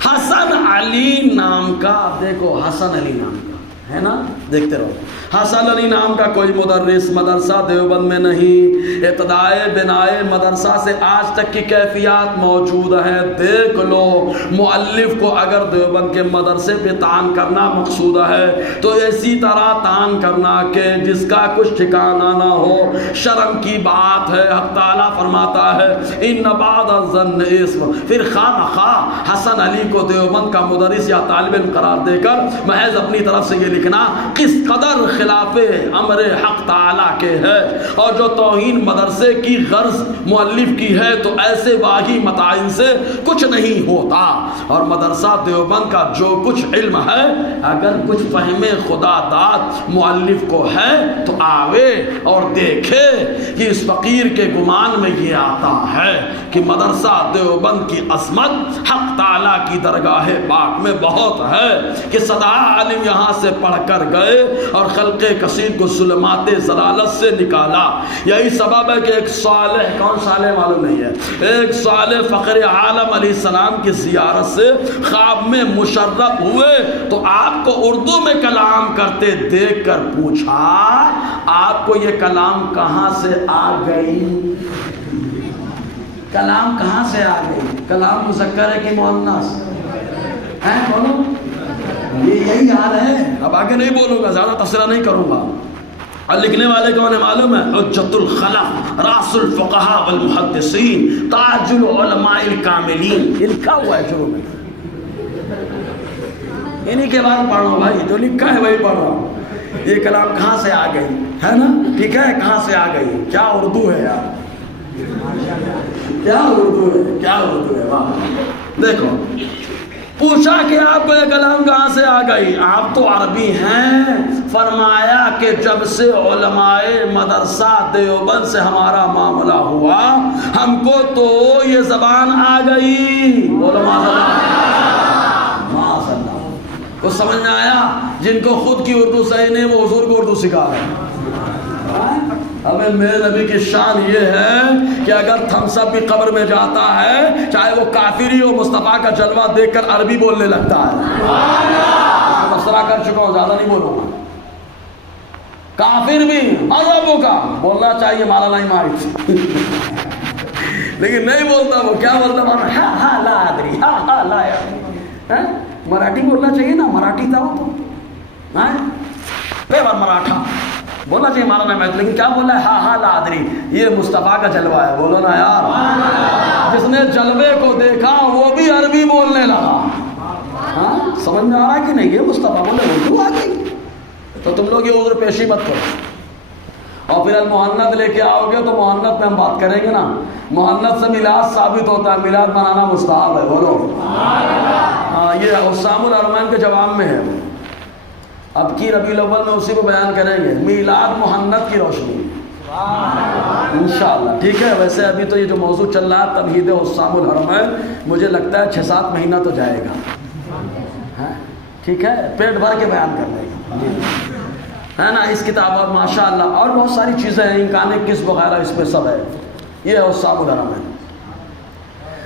حسن علی نام کا، دیکھو حسن علی نام کا ہے نا، دیکھتے رہو۔ حسن علی نام کا کوئی مدرس مدرسہ دیوبند میں نہیں، ابتدائے بنائے مدرسہ سے آج تک کی کیفیات موجود ہیں، دیکھ لو۔ مؤلف کو اگر دیوبند کے مدرسے پہ تعان کرنا مقصود ہے تو اسی طرح تعان کرنا کہ جس کا کچھ ٹھکانہ نہ ہو، شرم کی بات ہے۔ حق تعالیٰ فرماتا ہے ان بعد الظن اسم، پھر خواہ مخواہ حسن علی کو دیوبند کا مدرس یا طالب علم قرار دے کر محض اپنی طرف سے یہ لکھنا کس قدر خلاف امر حق تعالیٰ کے ہے، اور جو توہین مدرسے کی غرض مؤلف کی ہے تو ایسے واہی متعین سے کچھ نہیں ہوتا۔ اور مدرسہ دیوبند کا جو کچھ علم ہے، اگر کچھ فہم خدا داد مؤلف کو ہے تو آوے اور دیکھے کہ اس فقیر کے گمان میں یہ آتا ہے کہ مدرسہ دیوبند کی عظمت حق تعالیٰ کی درگاہ پاک میں بہت ہے کہ صدا عالم یہاں سے پڑھ کر گئے اور خلق کثیر کو ظلمات ضلالت سے نکالا۔ یہی سبب ہے کہ ایک صالح، کون صالح معلوم نہیں ہے، ایک صالح فخر عالم علیہ السلام کی زیارت سے خواب میں مشرف ہوئے تو آپ کو اردو میں کلام کرتے دیکھ کر پوچھا آپ کو یہ کلام کہاں سے آ گئی؟ کلام کہاں سے آ گئی؟ کلام مذکر ہے کہ مؤنث ہے؟ بولو، یہی حال ہے۔ اب آگے نہیں بولوں گا، زیادہ تفسیرہ نہیں کروں گا۔ اور لکھنے والے کون ہے معلوم ہے؟ حجت الخلق، راس الفقہاء والمحدثین، تاج العلماء الکاملین، یہ لکھا ہوا ہے شروع میں۔ انہی کے بعد پڑھ رہا ہوں بھائی، جو لکھا ہے وہی پڑھ رہا ہوں۔ یہ کلام کہاں سے آ گئی ہے نا، ٹھیک ہے، کہاں سے آ گئی؟ کیا اردو ہے یار، کیا اردو ہے، کیا اردو ہے، واہ۔ دیکھو پوچھا کہ آپ کو یہ کلام کہاں سے آ گئی؟ آپ تو عربی ہیں۔ فرمایا کہ جب سے علماء مدرسہ دیوبند سے ہمارا معاملہ ہوا ہم کو تو یہ زبان آ گئی۔ کو سمجھ میں آیا؟ جن کو خود کی اردو صحیح نہیں وہ حضور کو اردو سکھا رہے ہیں۔ ہمیں میرے نبی کی شان یہ ہے کہ اگر تھمس اپ بھی قبر میں جاتا ہے چاہے وہ کافری ہو، مصطفیٰ کا جلوہ دیکھ کر عربی بولنے لگتا ہے۔ تبصرہ کر چکا ہوں، زیادہ نہیں بولوں گا۔ کافر بھی عربوں کا بولنا چاہیے مولانا مارچ، لیکن نہیں بولتا۔ وہ کیا بولتا؟ ہاں ہاں لا ادری، ہاں ہاں لا ادری۔ مراٹھی بولنا چاہیے نا، مراٹھی تھا وہ تو پیور مراٹھا بولنا چاہیے مولانا میں، لیکن کیا بولا ہے؟ ہاں ہاں لا ادری۔ یہ مصطفیٰ کا جلوہ ہے، بولو نا یار۔ جس نے جلوے کو دیکھا وہ بھی عربی بولنے لگا۔ ہاں سمجھ میں آ رہا کہ نہیں؟ یہ مصطفیٰ بولے اردو آ گئی، تو تم لوگ یہ عذر پیشی مت کرو۔ اور پھر المحنت لے کے آؤ گے تو محنت میں ہم بات کریں گے نا، محنت سے میلاد ثابت ہوتا ہے، میلاد منانا مستحب ہے، بولو ہاں۔ یہ حسام الحرمین کے جواب میں ہے، اب کی ربیع الاول میں اسی کو بیان کریں گے، میلاد محنت کی روشنی انشاءاللہ، ٹھیک ہے۔ ویسے ابھی تو یہ جو موضوع چل رہا ہے تمہید حسام الحرمین، مجھے لگتا ہے 6-7 مہینہ تو جائے گا، ٹھیک ہے، پیٹ بھر کے بیان کر لیں گے، ہے نا۔ اس کتاب اور ماشاءاللہ اور بہت ساری چیزیں ہیں، امکان کسب وغیرہ اس میں سب ہے۔ یہ ہے حسام الحرمین۔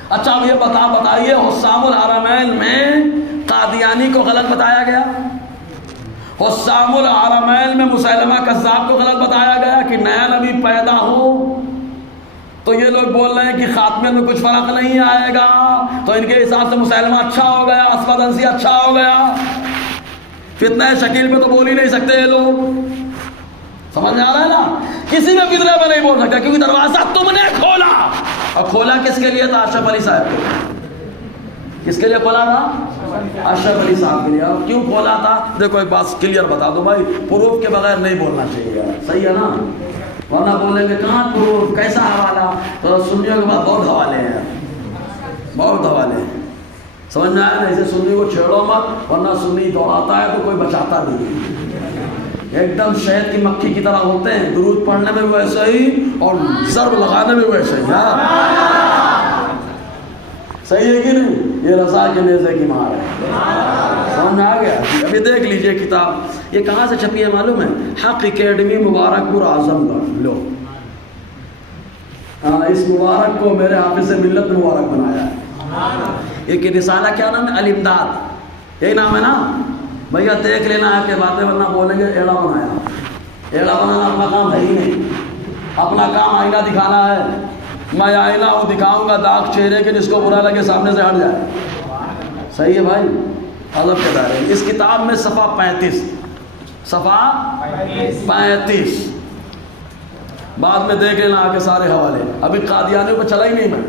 اچھا اب یہ بتائیے حسام الحرمین میں قادیانی کو غلط بتایا گیا؟ حسام الحرمین میں مسیلمہ کذاب کو غلط بتایا گیا کہ نیا نبی پیدا ہو؟ تو یہ لوگ بول رہے ہیں کہ خاتمے میں کچھ فرق نہیں آئے گا، تو ان کے حساب سے مسیلمہ اچھا ہو گیا، اسود انسی اچھا ہو گیا۔ فتنہ شکیل پہ تو بول ہی نہیں سکتے یہ لوگ، سمجھ میں آ رہا ہے نا؟ کسی میں فتنہ پہ نہیں بول سکتا کیونکہ دروازہ تم نے کھولا، اور کھولا کس کے لیے تھا؟ اشرف علی صاحب کو۔ کس کے لیے کھولا تھا؟ اشرف علی صاحب کے لیے۔ اور کیوں کھولا تھا؟ دیکھو ایک بات کلیئر بتا دو بھائی، پروف کے بغیر نہیں بولنا چاہیے، صحیح ہے نا؟ ورنہ بولیں گے کہاں پروف، کیسا حوالہ؟ تو سنیوں کے بعد بہت حوالے ہیں، بہت حوالے ہیں، سمجھ میں آیا نا؟ اسے سنی کو چھیڑو مت، ورنہ سنی دوڑاتا ہے تو کوئی بچاتا نہیں، ایک دم شہد کی مکھی کی طرح ہوتے ہیں، درود پڑھنے میں بھی ویسے ہی اور ضرب لگانے میں ویسے ہی۔ صحیح ہے کہ نہیں؟ یہ رضا کے نیزے کی مار ہے، سمجھ میں آ گیا؟ ابھی دیکھ لیجئے کتاب، یہ کہاں سے چھپی ہے معلوم ہے؟ حق اکیڈمی مبارک پور اعظم گڑھ، لو اس مبارک کو میرے حافظ ملت نے مبارک بنایا ہے۔ ایک رسالہ کیا نام ہے؟ الامداد، یہی نام ہے نا؟ بھیا دیکھ لینا ہے کہ باتیں ورنہ بولیں گے ایڑا بنایا. ایڑا بنانا اپنا کام ہے ہی نہیں. اپنا کام آئینہ دکھانا ہے. میں آئینہ ہوں, دکھاؤں گا داغ چہرے کے, جس کو برا لگے سامنے سے ہٹ جائے. صحیح ہے بھائی, ادب کے دائرے. اس کتاب میں صفحہ 35, صفحہ 35 بعد میں دیکھ لینا آ کے سارے حوالے. ابھی قادیانیوں پہ چلا ہی نہیں میں,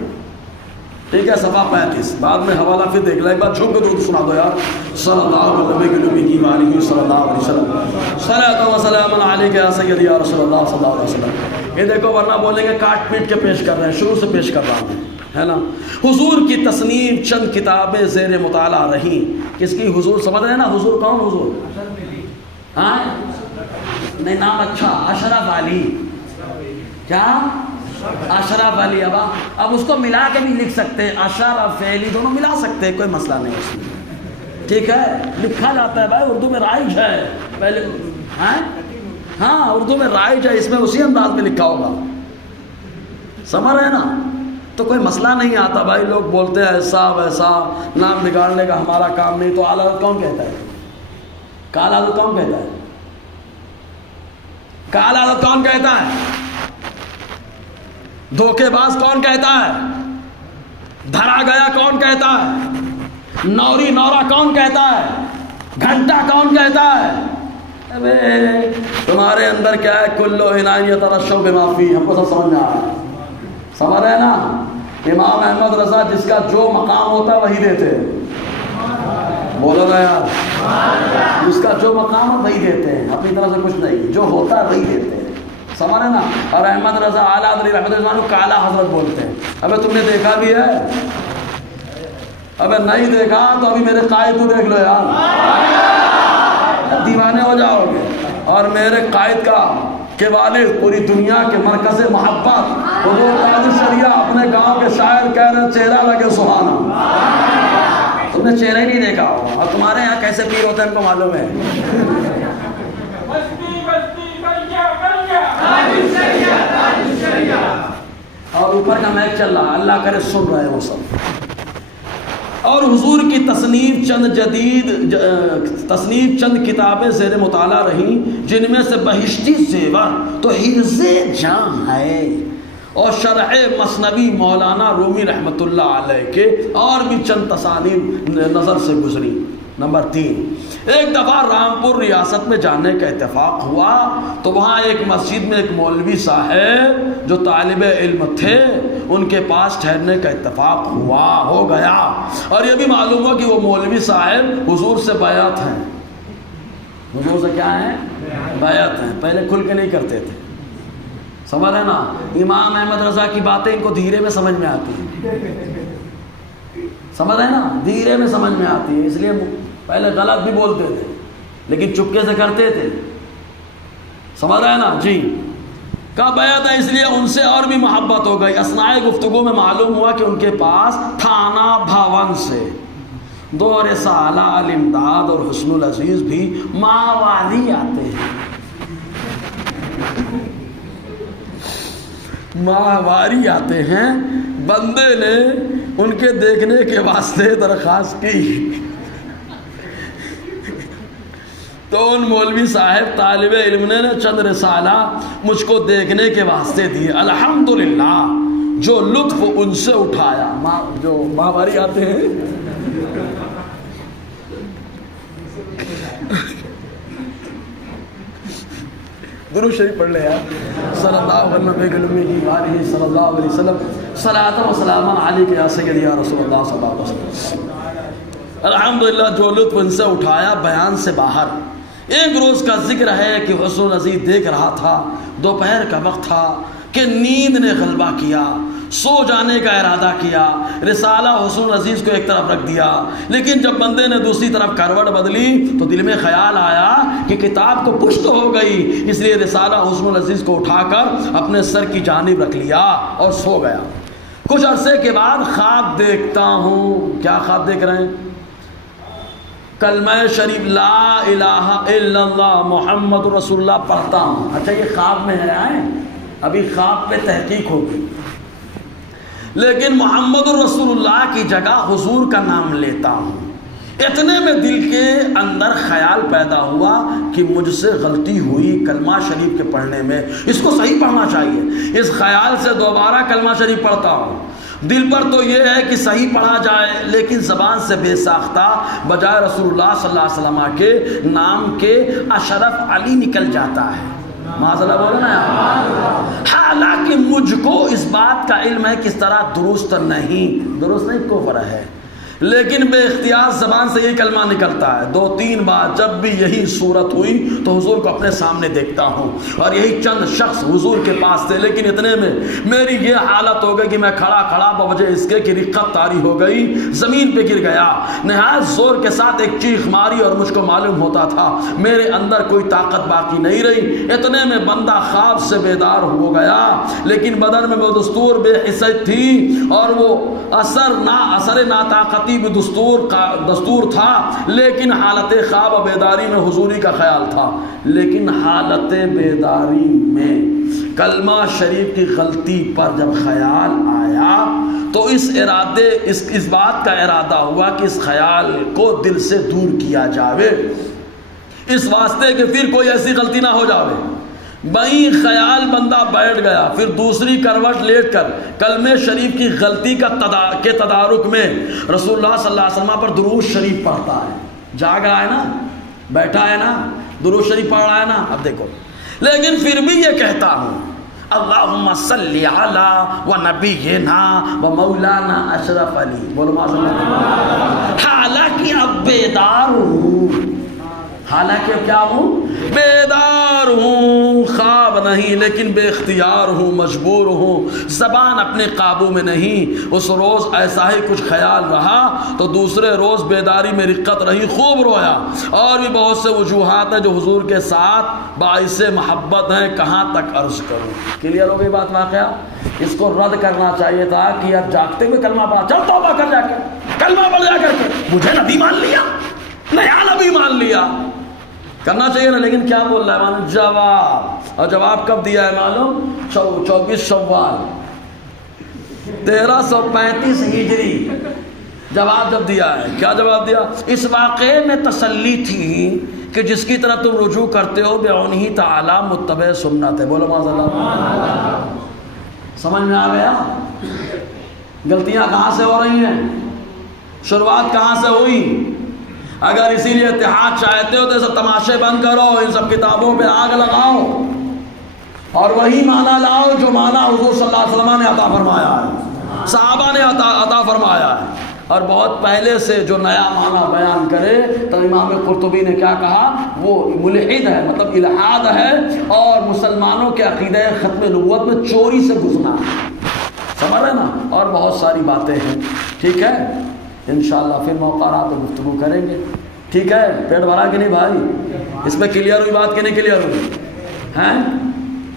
ٹھیک ہے. صفحہ 35 بعد میں حوالہ پھر دیکھ لیں. ایک بار جھوم کے درود سنا دو یار. صلی اللہ علیہ وسلم صلاۃ و سلام علیک یا سیدی یا رسول اللہ صلی اللہ علیہ وسلم. یہ دیکھو ورنہ بولیں گے کاٹ پیٹ کے پیش کر رہے ہیں, شروع سے پیش کر رہا ہوں, ہے نا. حضور کی تصنیف چند کتابیں زیر مطالعہ رہیں. کس کی؟ حضور. سمجھ رہے ہیں نا حضور کون؟ حضور ہاں نہیں, نام اچھا, اشرف علی. کیا؟ اشرف علی. اب اس کو ملا کے بھی لکھ سکتے ہیں, اشرف علی دونوں ملا سکتے ہیں, کوئی مسئلہ نہیں اس میں, ٹھیک ہے. لکھا جاتا ہے بھائی, اردو میں رائج ہے پہلے. ہاں اردو میں رائج ہے, اس میں اسی انداز میں لکھا ہوگا. سمجھ رہے ہیں نا. تو کوئی مسئلہ نہیں آتا بھائی. لوگ بولتے ہیں ایسا ویسا, نام بگاڑنے کا ہمارا کام نہیں. تو اعلیٰ حضرت کون کہتا ہے؟ اعلیٰ حضرت کون کہتا ہے؟ اعلیٰ حضرت کون کہتا ہے؟ دھوکے باز کون کہتا ہے؟ دھرا گیا کون کہتا ہے؟ نوری نورا کون کہتا ہے؟ گھنٹا کون کہتا ہے؟ تمہارے اندر کیا ہے؟ کلو اناء یترشح بما فیہ. ہم کو سب سمجھ میں آ رہا ہے, سمجھ رہے ہیں نا. امام احمد رضا جس کا جو مقام ہوتا ہے وہی دیتے ہیں. بولو نا یار, جس کا جو مقام ہے وہی دیتے ہیں, اپنی طرف سے کچھ نہیں, جو ہوتا ہے وہی دیتے ہیں. سمجھ رہے نا. اور احمد رضا اعلیٰ حضرت رحمۃ اللہ علیہ کالا حضرت بولتے ہیں. ابے تم نے دیکھا بھی ہے؟ ابے نہیں دیکھا تو ابھی میرے قائد کو دیکھ لو یار, دیوانے ہو جاؤ گے. اور میرے قائد کا کے والد پوری دنیا کے مرکز محبت حضور تاج الشریعہ اپنے گاؤں کے شاعر کہہ رہے چہرہ لگے سہانا. تم نے چہرہ ہی نہیں دیکھا ہو, اور تمہارے یہاں کیسے پیر ہوتے ہیں ہم کو معلوم ہے. اور اوپر کا میک چل رہا, اللہ کرے سن رہے ہیں وہ سب. اور حضور کی تصنیف چند کتابیں زیر مطالعہ رہیں, جن میں سے بہشتی زیور تو حرز جاں ہے, اور شرح مثنوی مولانا رومی رحمۃ اللہ علیہ کے اور بھی چند تصانیف نظر سے گزری. نمبر 3, ایک دفعہ رامپور ریاست میں جانے کا اتفاق ہوا تو وہاں ایک مسجد میں ایک مولوی صاحب جو طالب علم تھے, ان کے پاس ٹھہرنے کا اتفاق ہو گیا. اور یہ بھی معلوم ہوا کہ وہ مولوی صاحب حضور سے بیعت ہیں. حضور سے کیا ہیں؟ بیعت ہیں. پہلے کھل کے نہیں کرتے تھے, سمجھ رہے نا. امام احمد رضا کی باتیں ان کو دھیرے میں سمجھ میں آتی ہیں, سمجھ رہے نا, دھیرے میں سمجھ میں آتی ہے. اس لیے پہلے غلط بھی بولتے تھے لیکن چپکے سے کرتے تھے, سمجھ رہے نا جی. کا بیعت ہے, اس لیے ان سے اور بھی محبت ہو گئی. اثناء گفتگو میں معلوم ہوا کہ ان کے پاس تھانہ بھاون سے 2 رسالہ الامداد اور حسن العزیز بھی ماہواری آتے ہیں. ماہواری آتے ہیں. بندے نے ان کے دیکھنے کے واسطے درخواست کی تو ان مولوی صاحب طالب علم نے چند رسالہ مجھ کو دیکھنے کے واسطے دیے. الحمدللہ جو لطف ان سے اٹھایا. جو ماہواری آتے ہیں درود شریف پڑھ لے یار. صلی اللہ علیہ وسلم صلاۃ و سلام علیک یا سیدی یا رسول اللہ صلی اللہ علیہ وسلم. الحمدللہ جو لطف ان سے اٹھایا بیان سے باہر. ایک روز کا ذکر ہے کہ حسن عزیز دیکھ رہا تھا, دوپہر کا وقت تھا کہ نیند نے غلبہ کیا, سو جانے کا ارادہ کیا. رسالہ حسن عزیز کو ایک طرف رکھ دیا, لیکن جب بندے نے دوسری طرف کروٹ بدلی تو دل میں خیال آیا کہ کتاب کو پشت ہو گئی, اس لیے رسالہ حسن عزیز کو اٹھا کر اپنے سر کی جانب رکھ لیا اور سو گیا. کچھ عرصے کے بعد خواب دیکھتا ہوں. کیا خواب دیکھ رہے ہیں؟ کلمہ شریف لا الہ الا اللہ محمد رسول اللہ پڑھتا ہوں. اچھا یہ خواب میں ہے, ابھی خواب پہ تحقیق ہوگی, لیکن محمد رسول اللہ کی جگہ حضور کا نام لیتا ہوں. اتنے میں دل کے اندر خیال پیدا ہوا کہ مجھ سے غلطی ہوئی کلمہ شریف کے پڑھنے میں، اس کو صحیح پڑھنا چاہیے۔ اس خیال سے دوبارہ کلمہ شریف پڑھتا ہوں۔ دل پر تو یہ ہے کہ صحیح پڑھا جائے، لیکن زبان سے بے ساختہ بجائے رسول اللہ صلی اللہ علیہ وسلم کے نام کے اشرف علی نکل جاتا ہے۔ معاذ اللہ بولو نا یار۔ حالانکہ مجھ کو اس بات کا علم ہے کہ اس طرح درست نہیں کفر ہے، لیکن بے اختیار زبان سے یہ کلمہ نکلتا ہے۔ 2-3 بار جب بھی یہی صورت ہوئی تو حضور کو اپنے سامنے دیکھتا ہوں، اور یہی چند شخص حضور کے پاس تھے، لیکن اتنے میں میری یہ حالت ہو گئی کہ میں کھڑا بوجہ اس کے کہ رقت طاری ہو گئی، زمین پہ گر گیا، نہایت زور کے ساتھ ایک چیخ ماری، اور مجھ کو معلوم ہوتا تھا میرے اندر کوئی طاقت باقی نہیں رہی۔ اتنے میں بندہ خواب سے بیدار ہو گیا، لیکن بدن میں وہ دستور بے حیثیت تھی، اور وہ اثر ناطاقت بھی دستور تھا، لیکن حالت خواب و بیداری میں حضوری کا خیال تھا۔ لیکن حالت بیداری میں کلمہ شریف کی غلطی پر جب خیال آیا تو اس بات کا ارادہ ہوا کہ اس خیال کو دل سے دور کیا جاوے، اس واسطے کہ پھر کوئی ایسی غلطی نہ ہو جاوے۔ بہی خیال بندہ بیٹھ گیا، پھر دوسری کروٹ لیٹ کر کلمہ شریف کی غلطی کے تدارک میں رسول اللہ صلی اللہ علیہ وسلم پر درود شریف پڑھتا ہے۔ جاگ رہا ہے نا، بیٹھا ہے نا، درود شریف پڑھ رہا ہے نا۔ اب دیکھو، لیکن پھر بھی یہ کہتا ہوں اللہم صلی علی و نبینا و مولانا اشرف علی، بولو معاذ اللہ۔ حالانکہ اب بیدار ہوں، حالانکہ کیا ہوں؟ بیدار ہوں، خواب نہیں، لیکن بے اختیار ہوں، مجبور ہوں، زبان اپنے قابو میں نہیں۔ اس روز ایسا ہی کچھ خیال رہا تو دوسرے روز بیداری میں رقت رہی، خوب رویا۔ اور بھی بہت سے وجوہات ہیں جو حضور کے ساتھ باعث محبت ہیں، کہاں تک عرض کروں۔ کلیئر ہو گئی بات؟ واقعہ اس کو رد کرنا چاہیے تھا کہ اب جاگتے ہوئے کلمہ پڑھا، چل توبہ کر جا کے، کلمہ پڑھ جا کر کے، مجھے نبی مان لیا، نیا نبی مان لیا، کرنا چاہیے نا۔ لیکن کیا بول رہا ہے معلوم؟ جواب، اور جواب کب دیا ہے معلوم؟ 24 شوال 1335 ہجری جواب جب دیا ہے۔ کیا جواب دیا؟ اس واقعے میں تسلی تھی کہ جس کی طرح تم رجوع کرتے ہو بعونہ تعالی متبع سنت ہے، بولو معاذ اللہ۔ سمجھ میں آ گیا؟ غلطیاں کہاں سے ہو رہی ہیں، شروعات کہاں سے ہوئی؟ اگر اسی لیے اتحاد چاہتے ہو تو ایسے تماشے بند کرو، ان سب کتابوں پہ آگ لگاؤ اور وہی معنی لاؤ جو معنی حضور صلی اللہ علیہ وسلم نے عطا فرمایا ہے، صحابہ نے عطا فرمایا ہے۔ اور بہت پہلے سے جو نیا معنی بیان کرے تو امام قرطبی نے کیا کہا؟ وہ ملحد ہے، مطلب الحاد ہے، اور مسلمانوں کے عقیدہ ختم نبوت میں چوری سے گھسنا ہے، سمجھ رہے نا؟ اور بہت ساری باتیں ہیں، ٹھیک ہے؟ انشاءاللہ پھر موقع رہا تو گفتگو کریں گے، ٹھیک ہے؟ پیٹ بھرا کہ نہیں بھائی؟ اس میں کلیئر ہوئی بات کہ نہیں کلیئر ہوئی ہیں؟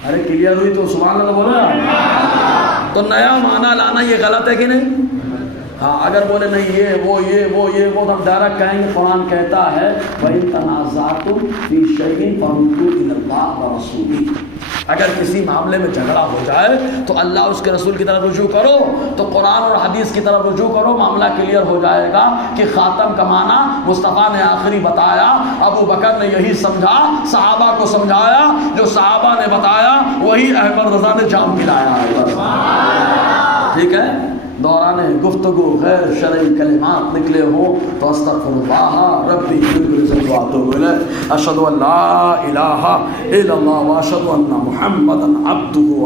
ارے کلیئر ہوئی تو سبحان اللہ بولو یار۔ تو نیا معنی لانا یہ غلط ہے کہ نہیں؟ ہاں، اگر بولے نہیں یہ وہ تو ہم ڈائریکٹ کہیں گے قرآن کہتا ہے وَإِن تَنَازَعْتُمْ فِي شَيْءٍ فَرُدُّوهُ إِلَى اللَّهِ وَرَسُولِهِ۔ اگر کسی معاملے میں جھگڑا ہو جائے تو اللہ اس کے رسول کی طرف رجوع کرو، تو قرآن اور حدیث کی طرف رجوع کرو، معاملہ کلیئر ہو جائے گا کہ خاتم کا معنی مصطفیٰ نے آخری بتایا، ابو بکر نے یہی سمجھا، صحابہ کو سمجھایا، جو صحابہ نے بتایا وہی احمد رضا نے جام پلایا ہے، ٹھیک ہے؟ دوران گفتگو غیر شرعی کلمات نکلے ہوں تو استغفر اللہ ربی بالکل واتوب الیہ، اشہد ان لا الہ الا اللہ واشہد ان محمدا عبدہ